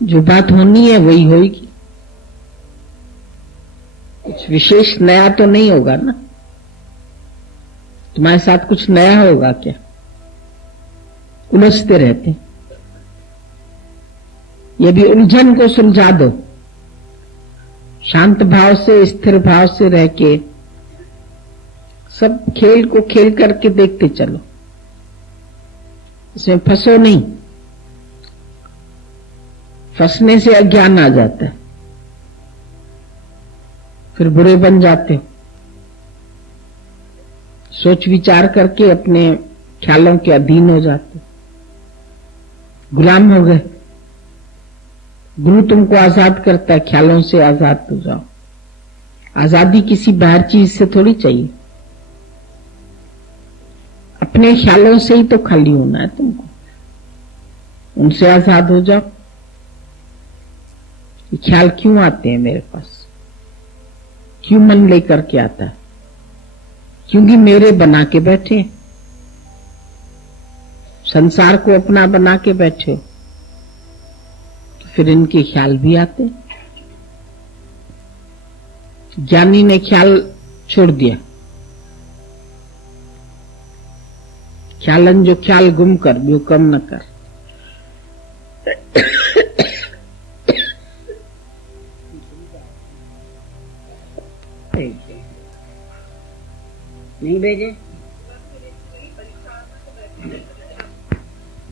जो बात होनी है वही होगी। कुछ विशेष नया तो नहीं होगा ना? तुम्हारे साथ कुछ नया होगा क्या? उलझते रहते। ये भी उलझन को सुलझा दो, शांत भाव से, स्थिर भाव से रह के सब खेल को खेल करके देखते चलो। इसमें फंसो नहीं, फंसने से अज्ञान आ जाता है, फिर बुरे बन जाते हो। सोच विचार करके अपने ख्यालों के अधीन हो जाते, गुलाम हो गए। गुरु तुमको आजाद करता है, ख्यालों से आजाद हो जाओ। आजादी किसी बाहर चीज से थोड़ी चाहिए, अपने ख्यालों से ही तो खाली होना है तुमको, उनसे आजाद हो जाओ। ये ख्याल क्यों आते हैं मेरे पास, क्यों मन लेकर के आता है? क्योंकि मेरे बना के बैठे हैं, संसार को अपना बना के बैठे हो, तो फिर इनके ख्याल भी आते हैं। ज्ञानी ने ख्याल छोड़ दिया, ख्यालन जो ख्याल गुम कर जो कम न कर। नहीं भेजे,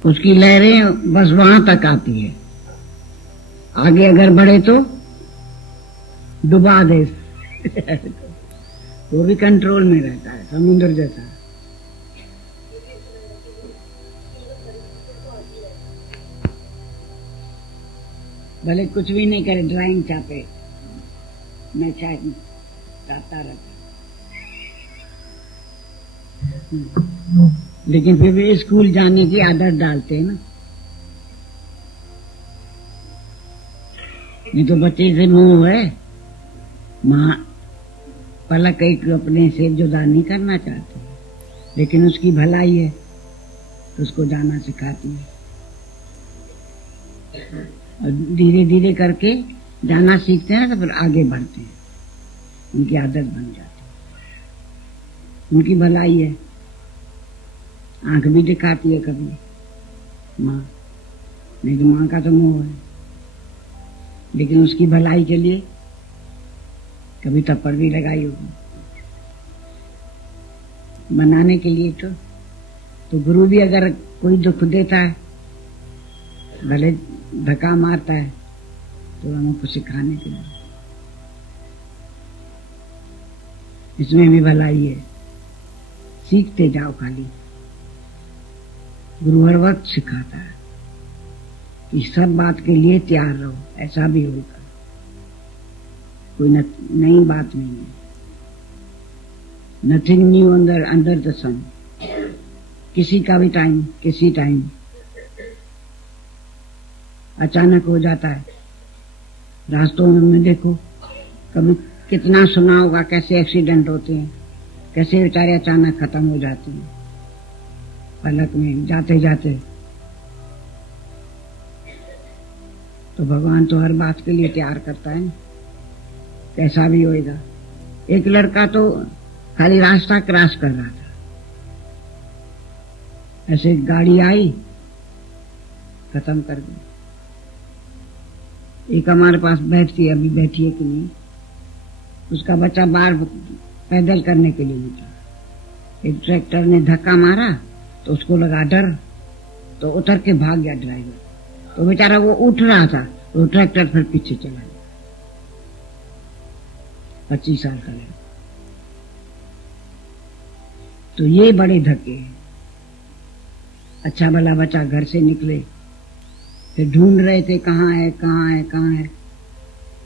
उसकी लहरें बस वहां तक आती है, आगे अगर बढ़े तो डुबा दे। वो भी कंट्रोल में रहता है, समुद्र जैसा। भले कुछ भी नहीं करे, ड्राइंग छापे, मैं शायद चाहता रहता, लेकिन फिर भी स्कूल जाने की आदत डालते हैं ना। नहीं तो बच्चे से मोह है, माँ पलक एक अपने से जुदा नहीं करना चाहती, लेकिन उसकी भलाई है तो उसको जाना सिखाती है, और धीरे धीरे करके जाना सीखते हैं तो फिर आगे बढ़ते हैं, उनकी आदत बन जाती है, उनकी भलाई है। आंख भी दिखाती है कभी माँ, नहीं तो माँ का तो मोह है, लेकिन उसकी भलाई के लिए कभी थप्पड़ भी लगाई होगी मनाने के लिए। तो गुरु भी अगर कोई दुख देता है, भले धक्का मारता है, तो हमको सिखाने के लिए, इसमें भी भलाई है। सीखते जाओ, खाली गुरु हर वक्त सिखाता है कि सब बात के लिए तैयार रहो, ऐसा भी होगा, कोई नई बात नहीं है। नथिंग न्यू अंडर द सन। किसी का भी टाइम, किसी टाइम अचानक हो जाता है। रास्तों में देखो, कभी कितना सुना होगा कैसे एक्सीडेंट होते हैं, कैसे बेचारे अचानक खत्म हो जाते हैं, पलक में जाते जाते। तो भगवान तो हर बात के लिए तैयार करता है, कैसा भी होएगा। एक लड़का तो खाली रास्ता क्रॉस कर रहा था, ऐसे गाड़ी आई, खत्म कर दी। एक हमारे पास बैठती है, अभी बैठी है कि नहीं, उसका बच्चा बाहर पैदल करने के लिए निकला, एक ट्रैक्टर ने धक्का मारा तो उसको लगा डर, तो उतर के भाग गया ड्राइवर। तो बेचारा वो उठ रहा था, तो ट्रैक्टर फिर पीछे चला गया। 25 साल का लड़का। तो ये बड़े धक्के हैं। अच्छा भला बच्चा घर से निकले, फिर ढूंढ रहे थे कहाँ है कहाँ है कहाँ है,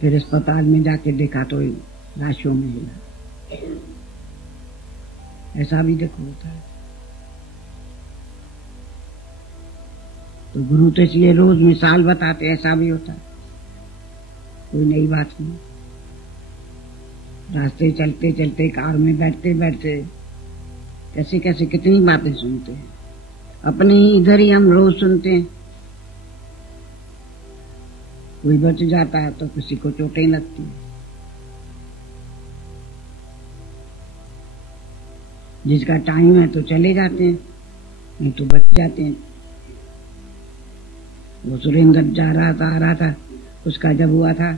फिर अस्पताल में जाके देखा तो लाशों में मिला। ऐसा भी देखो होता है। तो गुरु तो इसलिए रोज मिसाल बताते, ऐसा भी होता है, कोई नई बात नहीं। रास्ते चलते चलते, कार में बैठते बैठते कैसे कैसे कितनी बातें सुनते हैं, अपने ही इधर ही हम रोज सुनते हैं। कोई बच जाता है तो किसी को चोटें लगती है, जिसका टाइम है तो चले जाते हैं, नहीं तो बच जाते हैं। वो सुरेंद्र जा रहा था, आ रहा था, उसका जब हुआ था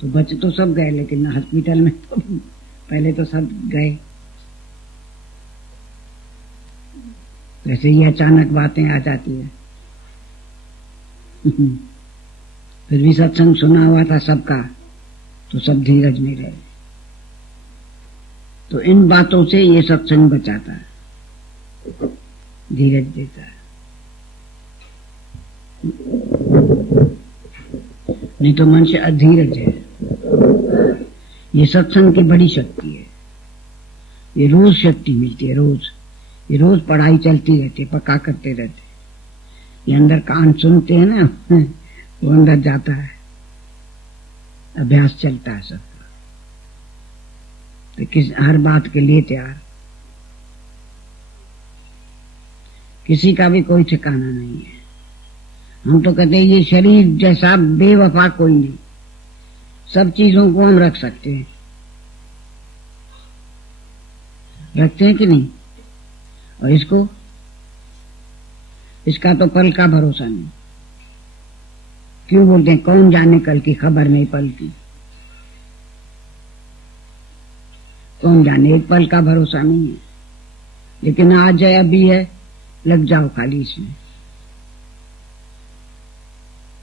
तो बच तो सब गए, लेकिन हॉस्पिटल में तो पहले तो सब गए। वैसे ही अचानक बातें आ जाती है। फिर भी सत्संग सुना हुआ था सबका, तो सब धीरज में रहे। तो इन बातों से ये सत्संग बचाता है, धीरज देता है। नहीं तो मनुष्य अधीरज है। ये सत्संग की बड़ी शक्ति है। ये रोज शक्ति मिलती है, रोज। ये रोज पढ़ाई चलती रहती है, पक्का करते रहते हैं। ये अंदर कान सुनते हैं ना, वो अंदर जाता है, अभ्यास चलता है सबका। तो हर बात के लिए तैयार। किसी का भी कोई ठिकाना नहीं है। हम तो कहते हैं ये शरीर जैसा बेवफा कोई नहीं। सब चीजों को हम रख सकते हैं, रखते हैं कि नहीं? और इसका तो पल का भरोसा नहीं। क्यों बोलते हैं कौन जाने कल की खबर नहीं पल की। कौन जाने, एक पल का भरोसा नहीं है। लेकिन आज है, अभी है, लग जाओ खाली इसमें।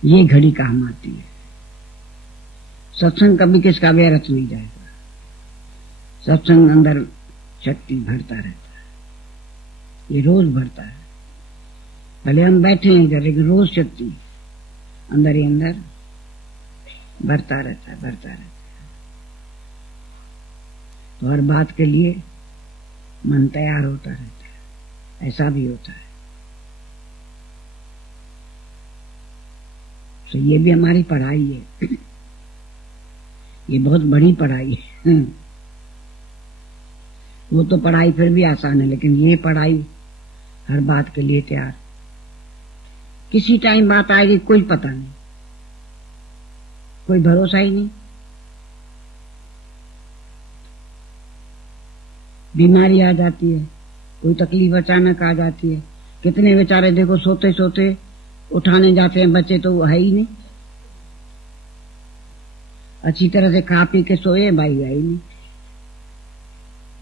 ये घड़ी काम आती है। सत्संग कभी किसका व्यर्थ नहीं जाएगा। सत्संग अंदर शक्ति भरता रहता है, ये रोज भरता है। भले हम बैठे हैं इधर, लेकिन रोज शक्ति अंदर ही अंदर भरता रहता है, भरता रहता है। तो हर बात के लिए मन तैयार होता रहता है। ऐसा भी होता है। तो ये भी हमारी पढ़ाई है। ये बहुत बड़ी पढ़ाई है। वो तो पढ़ाई फिर भी आसान है, लेकिन ये पढ़ाई हर बात के लिए तैयार। किसी टाइम बात आएगी कोई पता नहीं, कोई भरोसा ही नहीं। बीमारी आ जाती है, कोई तकलीफ अचानक आ जाती है। कितने बेचारे देखो सोते सोते उठाने जाते हैं बच्चे, तो वो है ही नहीं। अच्छी तरह से खा पी के सोए, भाई है ही नहीं।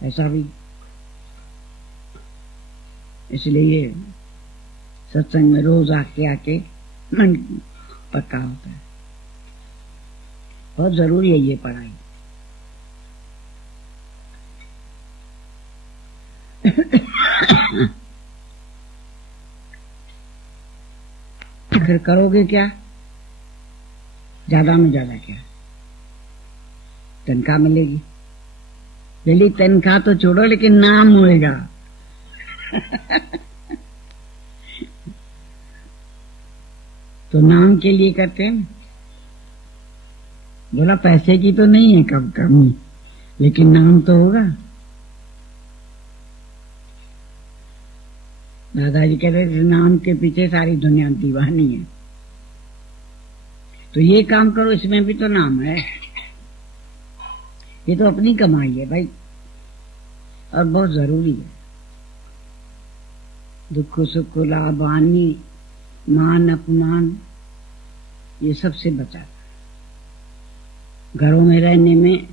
ऐसा भी। इसलिए ये सत्संग में रोज आके मन पक्का होता है। बहुत जरूरी है ये पढ़ाई। फिर करोगे क्या? ज्यादा में ज्यादा क्या तनख्वाह मिलेगी? चलिए तनख्वाह तो छोड़ो, लेकिन नाम होएगा। तो नाम के लिए करते हैं ना। बोला पैसे की तो नहीं है कब कमी, लेकिन नाम तो होगा। दादाजी कह रहे नाम के पीछे सारी दुनिया दीवानी है। तो ये काम करो, इसमें भी तो नाम है। ये तो अपनी कमाई है भाई, और बहुत जरूरी है। दुख सुख लाभ हानि मान अपमान ये सबसे बचाता है। घरों में रहने में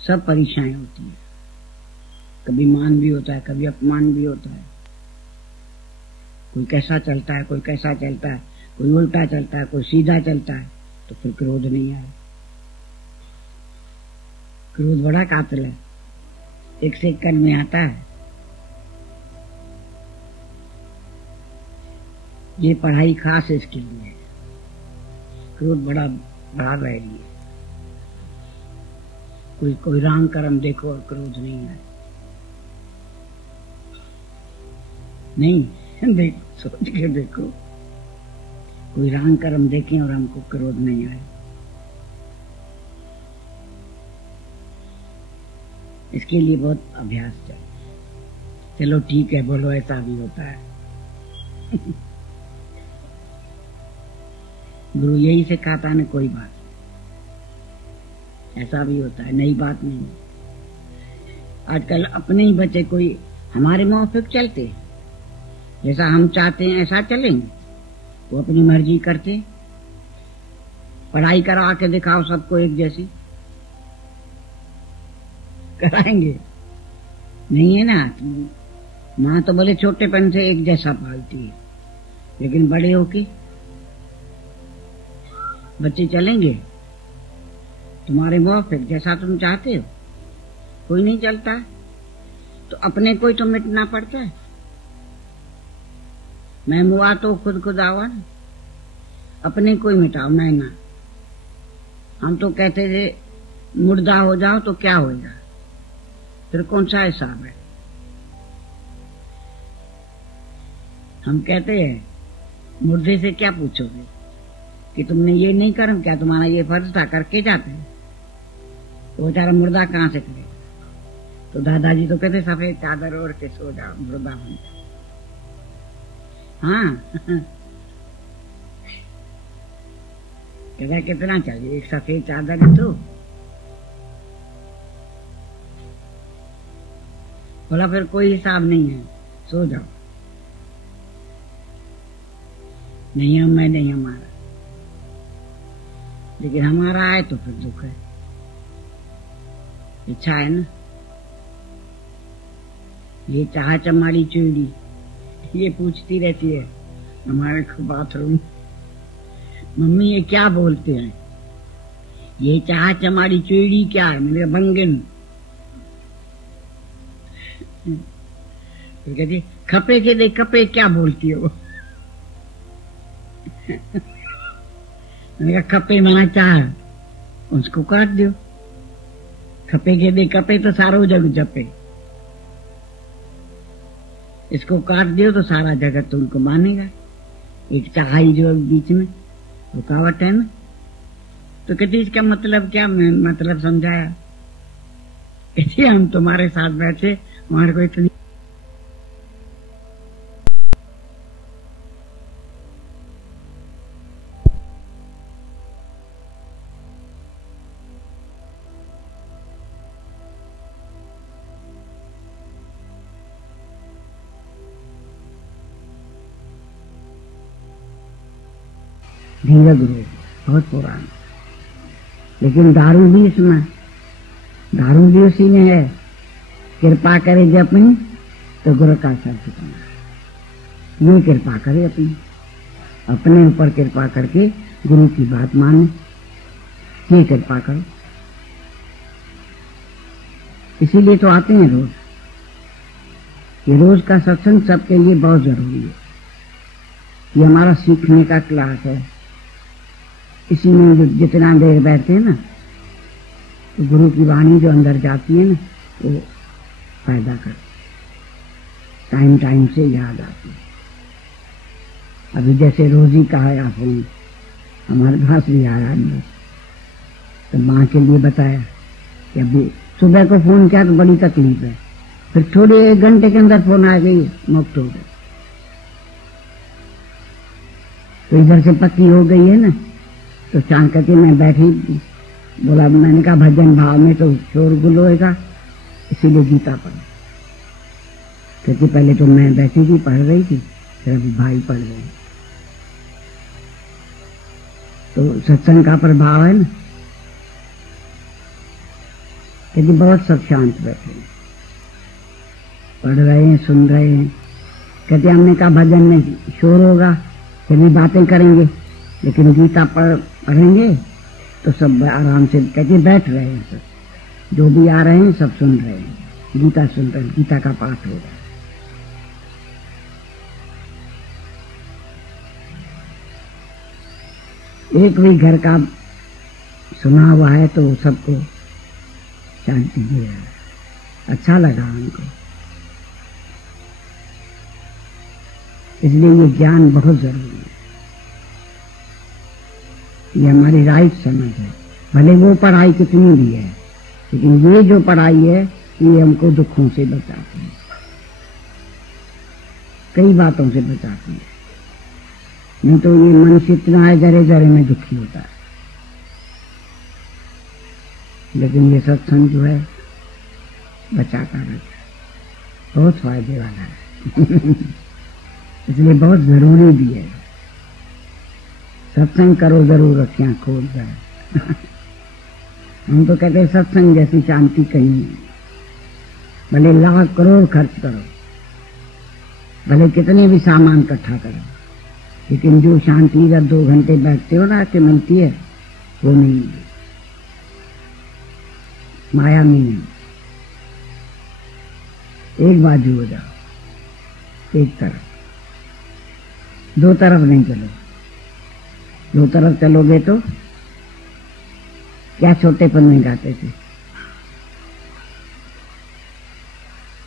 सब परेशानी होती है। कभी मान भी होता है, कभी अपमान भी होता है। कोई कैसा चलता है, कोई कैसा चलता है, कोई उल्टा चलता है, कोई सीधा चलता है। तो फिर क्रोध नहीं आए। क्रोध बड़ा कातिल है, एक सेकंड में आता है। ये पढ़ाई खास इसके लिए है। क्रोध बड़ा बड़ा वैरी है। कोई राम कर्म देखो और क्रोध नहीं आए। नहीं देखो, सोच के देखो, कोई राम कर्म देखें और हमको क्रोध नहीं आए। इसके लिए बहुत अभ्यास चाहिए। चलो ठीक है, बोलो ऐसा भी होता है। गुरु यही सिखाता है ना, कोई बात ऐसा भी होता है, नई बात नहीं। आजकल अपने ही बच्चे कोई हमारे मौफिक चलते, जैसा हम चाहते हैं ऐसा चलेंगे। वो अपनी मर्जी करते। पढ़ाई करा के दिखाओ सबको एक जैसी, कराएंगे? नहीं है ना। माँ तो बोले छोटेपन से एक जैसा पालती है, लेकिन बड़े होके बच्चे चलेंगे तुम्हारे मौफिक जैसा तुम चाहते हो? कोई नहीं चलता। तो अपने को ही तो मिटना पड़ता है। मैं मुआ तो खुद आवा ना, अपने को ही मिटाओ। मैं ना हम तो कहते थे मुर्दा हो जाओ तो क्या होगा, फिर कौन सा हिसाब है। हम कहते हैं मुर्दे से क्या पूछोगे कि तुमने ये नहीं कर्म किया, तुम्हारा ये फर्ज था, करके जाते हैं, तो बेचारा मुर्दा कहाँ से करेगा। तो दादाजी तो कहते सफेद चादर ओढ़ के सो जाओ, मुर्दा बन जाओ। हाँ कहता कितना चाहिए, एक सफेद चादर ही तो। बोला फिर कोई हिसाब नहीं है, सो जाओ। नहीं हम मैं नहीं हमारा, लेकिन हमारा है तो फिर दुख है, इच्छा है ना। ये चाह चमाड़ी चूड़ी ये पूछती रहती है हमारे बाथरूम, मम्मी ये क्या बोलते हैं, ये चाह चमाड़ी चूड़ी क्या है, मेरे बंगन। तो कहती खपे के दे, कपे क्या बोलती हो। मैंने कहा खपे माना चाह, उसको काट दो। खपे के दे कपे तो सारो जग जपे, इसको काट दियो तो सारा जगत तो उनको मानेगा। एक चाहाई जो बीच में रुकावट है ना, तो कहती इसका मतलब क्या, मैं मतलब समझाया। कहती हम तुम्हारे साथ बैठे, हमारे को इतनी धीरज रोग बहुत पुराना, लेकिन दारू भी इसमें, दारू भी उसी में है। कृपा करे जब अपनी तो गुरु का सर झुकाना, ये कृपा करे अपनी, अपने ऊपर कृपा करके गुरु की बात माने, ये कृपा करो। इसीलिए तो आते हैं रोज। ये रोज का सत्संग सबके लिए बहुत जरूरी है। ये हमारा सीखने का क्लास है। इसी में जितना देर बैठते हैं ना, तो गुरु की वाणी जो अंदर जाती है ना, वो फायदा कर, टाइम टाइम से याद आती है। अभी जैसे रोज ही कहा या फोन हमारे पास भी आया अंदर, तो माँ के लिए बताया कि अभी सुबह को फोन किया तो बड़ी तकलीफ है, फिर थोड़े 1 घंटे के अंदर फोन आ गई, मुक्त हो गए। तो इधर से पक्की हो गई है ना, तो चांद करके मैं बैठी, बोला मैंने कहा भजन भाव में तो शोरगुल होएगा, इसीलिए गीता पढ़। क्योंकि पहले तो मैं बैठी थी, पढ़ रही थी, फिर अभी भाई पढ़ रहे हैं। तो सत्संग का प्रभाव है ना, क्योंकि बहुत सब शांत बैठे हैं, पढ़ रहे हैं, सुन रहे हैं। कहते हमने कहा भजन में शोर होगा, फिर भी बातें करेंगे, लेकिन गीता पढ़ेंगे तो सब आराम से, कहते बैठ रहे हैं, सब जो भी आ रहे हैं सब सुन रहे हैं, गीता सुन रहे हैं, गीता का पाठ हो रहा है। एक भी घर का सुना हुआ है तो सबको शांति दे रहा है, अच्छा लगा हमको। इसलिए ये ज्ञान बहुत जरूरी है, ये हमारी राइट समझ है। भले वो पढ़ाई कितनी भी है, लेकिन ये जो पढ़ाई है ये हमको दुखों से बचाती है, कई बातों से बचाती है। नहीं तो ये मनुष्य इतना है जरे जरे में दुखी होता है, लेकिन ये सत्संग जो है बचाता रहता है, बहुत फायदे वाला है। इसलिए बहुत जरूरी भी है। सत्संग करो जरूर, अखियां खोल कर। हम तो कहते हैं सत्संग जैसी शांति कहीं नहीं। भले लाख करोड़ खर्च करो, भले कितने भी सामान इकट्ठा करो, लेकिन जो शांति जब 2 घंटे बैठते हो ना कि मिलती है, वो नहीं मिलती, माया में नहीं। एक बाजू हो जाओ, एक तरफ, 2 तरफ नहीं चलो। 2 तरफ चलोगे तो क्या छोटेपन में गाते थे।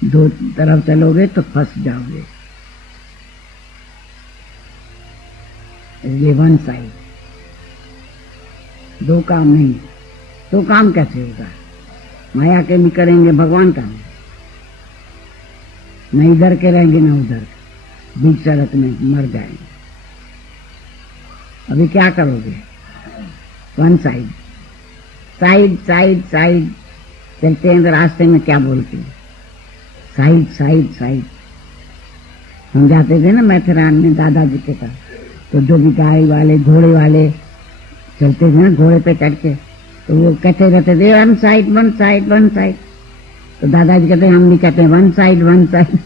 दो तरफ चलोगे तो फंस जाओगे, इसलिए वन साइड। दो काम नहीं, दो काम कैसे होगा? माया के भी करेंगे, भगवान का नहीं। न इधर के रहेंगे न उधर, बीच सड़क में मर जाएंगे। अभी क्या करोगे? One side, side side side. चलते हैं तो रास्ते में क्या बोलते हैं? Side side side. हम जाते थे ना मैथेरान में दादाजी के पास, तो जो भी गाय वाले घोड़े वाले चलते थे ना घोड़े पे चढ़ के, तो वो कहते रहते थे one side one side one side. तो दादाजी कहते हैं, हम भी कहते हैं वन साइड वन साइड।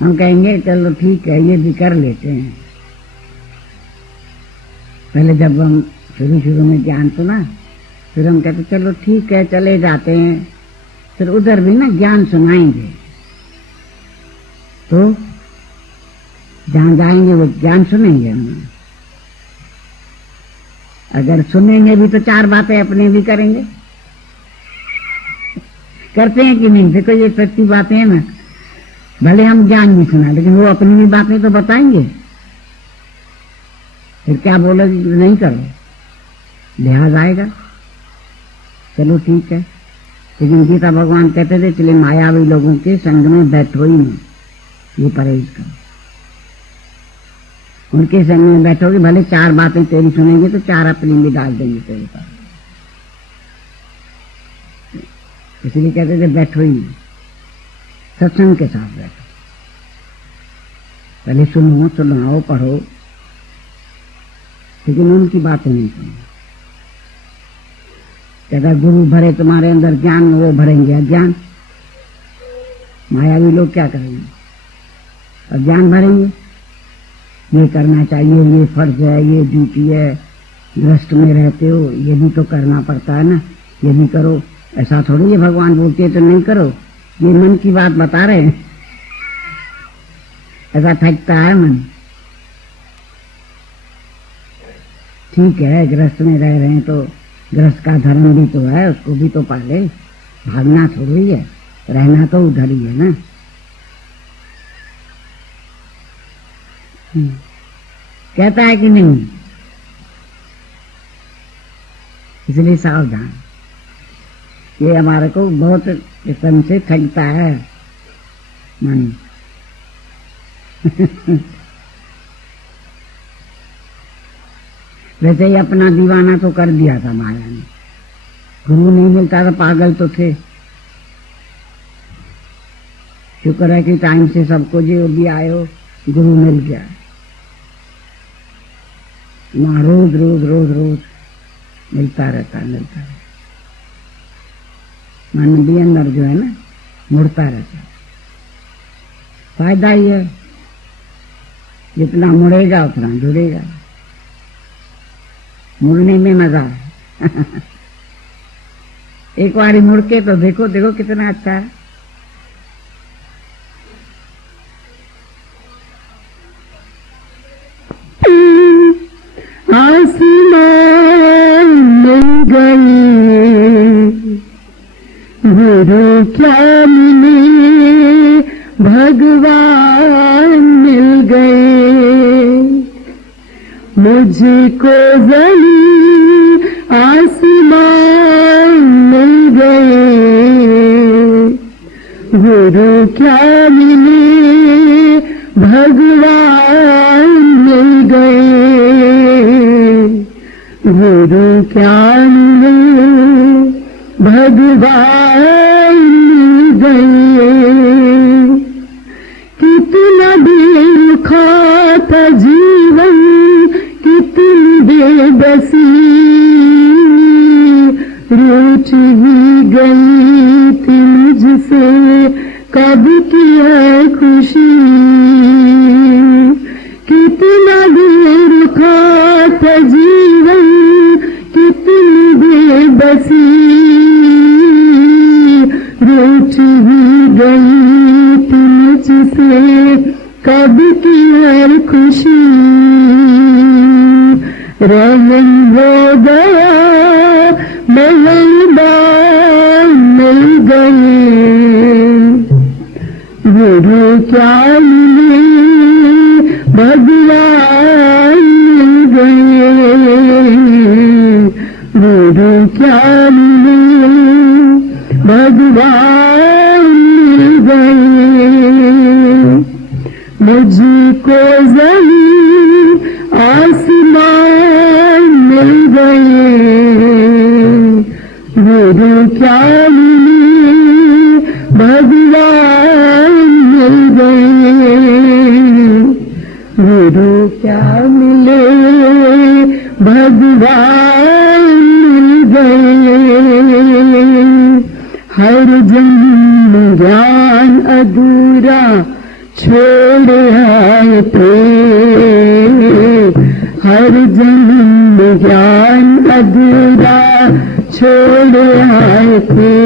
हम कहेंगे चलो ठीक है, ये भी कर लेते हैं। पहले जब हम शुरू में ज्ञान सुना, फिर हम कहते चलो ठीक है चले जाते हैं। फिर उधर भी ना ज्ञान सुनाएंगे, तो जहां जाएंगे वो ज्ञान सुनेंगे हम। अगर सुनेंगे भी तो चार बातें अपने भी करेंगे। करते हैं कि नहीं? देखो ये सच्ची बातें हैं ना। भले हम ज्ञान भी सुना, लेकिन वो अपनी भी बातें तो बताएंगे। फिर क्या बोलोगे? नहीं करो, लिहाज आएगा। चलो ठीक है, लेकिन गीता भगवान कहते थे चलिए मायावी लोगों के संग में बैठो ही नहीं, ये परहेज करो। उनके संग में बैठोगे, भले चार बातें तेरी सुनेंगे तो चार अपनी भी डाल देंगे तेरे पास। इसलिए कहते थे बैठो ही नहीं, सत्संग के साथ बैठो। पहले सुनो, सुनाओ, पढ़ो, लेकिन उनकी बातें नहीं सुनो। अगर गुरु भरे तुम्हारे अंदर ज्ञान, वो भरेंगे अज्ञान। मायावी लोग क्या करेंगे? अज्ञान भरेंगे। ये करना चाहिए, ये फर्ज है, ये ड्यूटी है, गृहस्थ में रहते हो, ये भी तो करना पड़ता है ना, ये भी करो। ऐसा थोड़ी है भगवान बोलते तो नहीं करो, ये मन की बात बता रहे हैं। ऐसा थकता है मन। ठीक है, गृहस्थ में रह रहे हैं तो गृहस्थ का धर्म भी तो है, उसको भी तो पाले। भागना थोड़ी है, रहना तो उधर ही है ना। कहता है कि नहीं? इसलिए सावधान। ये हमारे को बहुत किस्म से थकता है मन। वैसे ही अपना दीवाना तो कर दिया था माया ने। गुरु नहीं मिलता था, पागल तो थे। शुक्र है कि टाइम से सबको जो भी आयो गुरु मिल गया। वहां रोज रोज रोज रोज मिलता रहता है। मन भी अंदर जो है ना मुड़ता रहता है। फायदा ही है, जितना मुड़ेगा उतना जुड़ेगा। मुड़ने में मजा है। एक बारी मुड़ के तो देखो देखो कितना अच्छा है। आसमान मिल गई, गुरु क्या मिले, भगवान मिल गए। मुझको जमीन आसमान मिल गए, गुरु क्या मिले, भगवान मिल गए। गुरु क्या मिले, भगवान मिल गए। कितना बेरुखा था जीवन, कितनी बेबसी, रूठ ही गई थी मुझसे कब की है खुशी। कितना बेरुखा था जीवन, कितनी बेबसी, रूठ ही गई थी मुझसे सबकी हर खुशी रंग हो गया, महलबान मिल गए। गुरु क्या मिले, भगवान मिल गए। गुरु क्या मिले, भगवान मिल गए। मुझको ज़मीन आसमान मिल गए। गुरु क्या मिले, भगवान मिल गए। गुरु क्या मिले, भगवान मिल गए। हर जन्म ज्ञान अधूरा छोड़ आए थे। हर जन्म ज्ञान अधूरा छोड़ आए थे।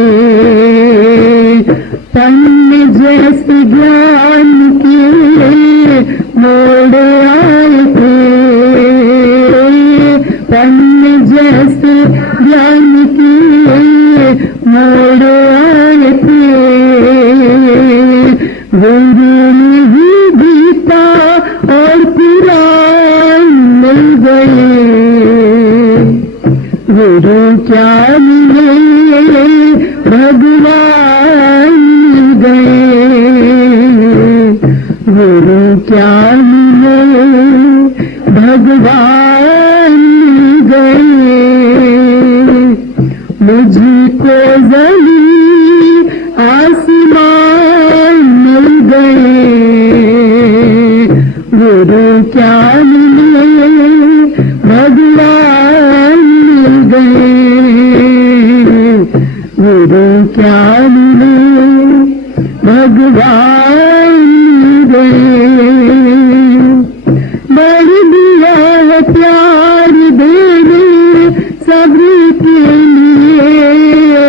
पन्ने जैसे ज्ञान के मोड़ आए थे। पन्ने जैसे ज्ञान के मोड़ आए थे। गुरु ने ही गीता और कुरान मिल गए। गुरु क्या मिले, भगवान मिल गए। गुरु क्या मिले, भगवान मिल गए। मुझको ज़मीन आसमान मिल गए। गुरु क्या मिले, भगवान मिल गए। गुरु क्या मिले, भगवान मिल गए। बढ़ दिया है प्यार देने सब्र के लिए।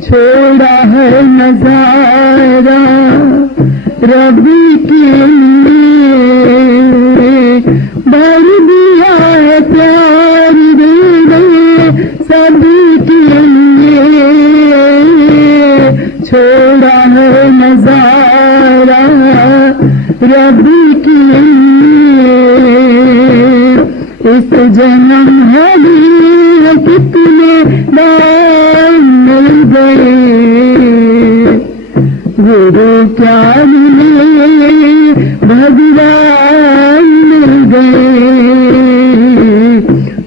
छोड़ा है नजारा रबी के लिए। बढ़ दिया है प्यार देने सभी के लिए। छोड़ा है नजारा रबी के लिए। इस जन्म हमें कितने दान मिल गए। गुरु क्या मिले, भगवान मिल गए।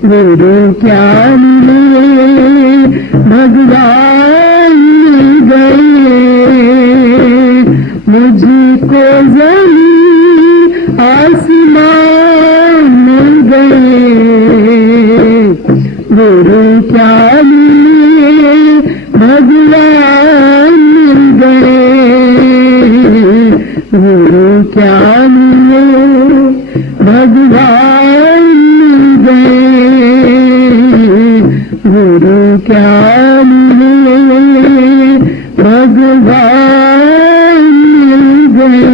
गुरु क्या मिले, भगवान मिल गए। मुझको ज़मीन आसमान मिल गए। गुरु क्या मिले, भगवान मिल गए। गुरु क्या मिले, भगवान मिल गए। गुरु क्या मिले, भगवान मिल गए।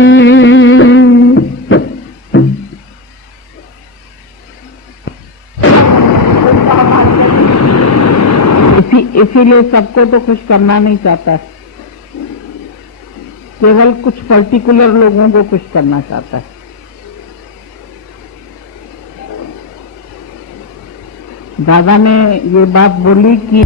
इसीलिए सबको तो खुश करना नहीं चाहता, केवल कुछ पर्टिकुलर लोगों को खुश करना चाहता है। दादा ने ये बात बोली कि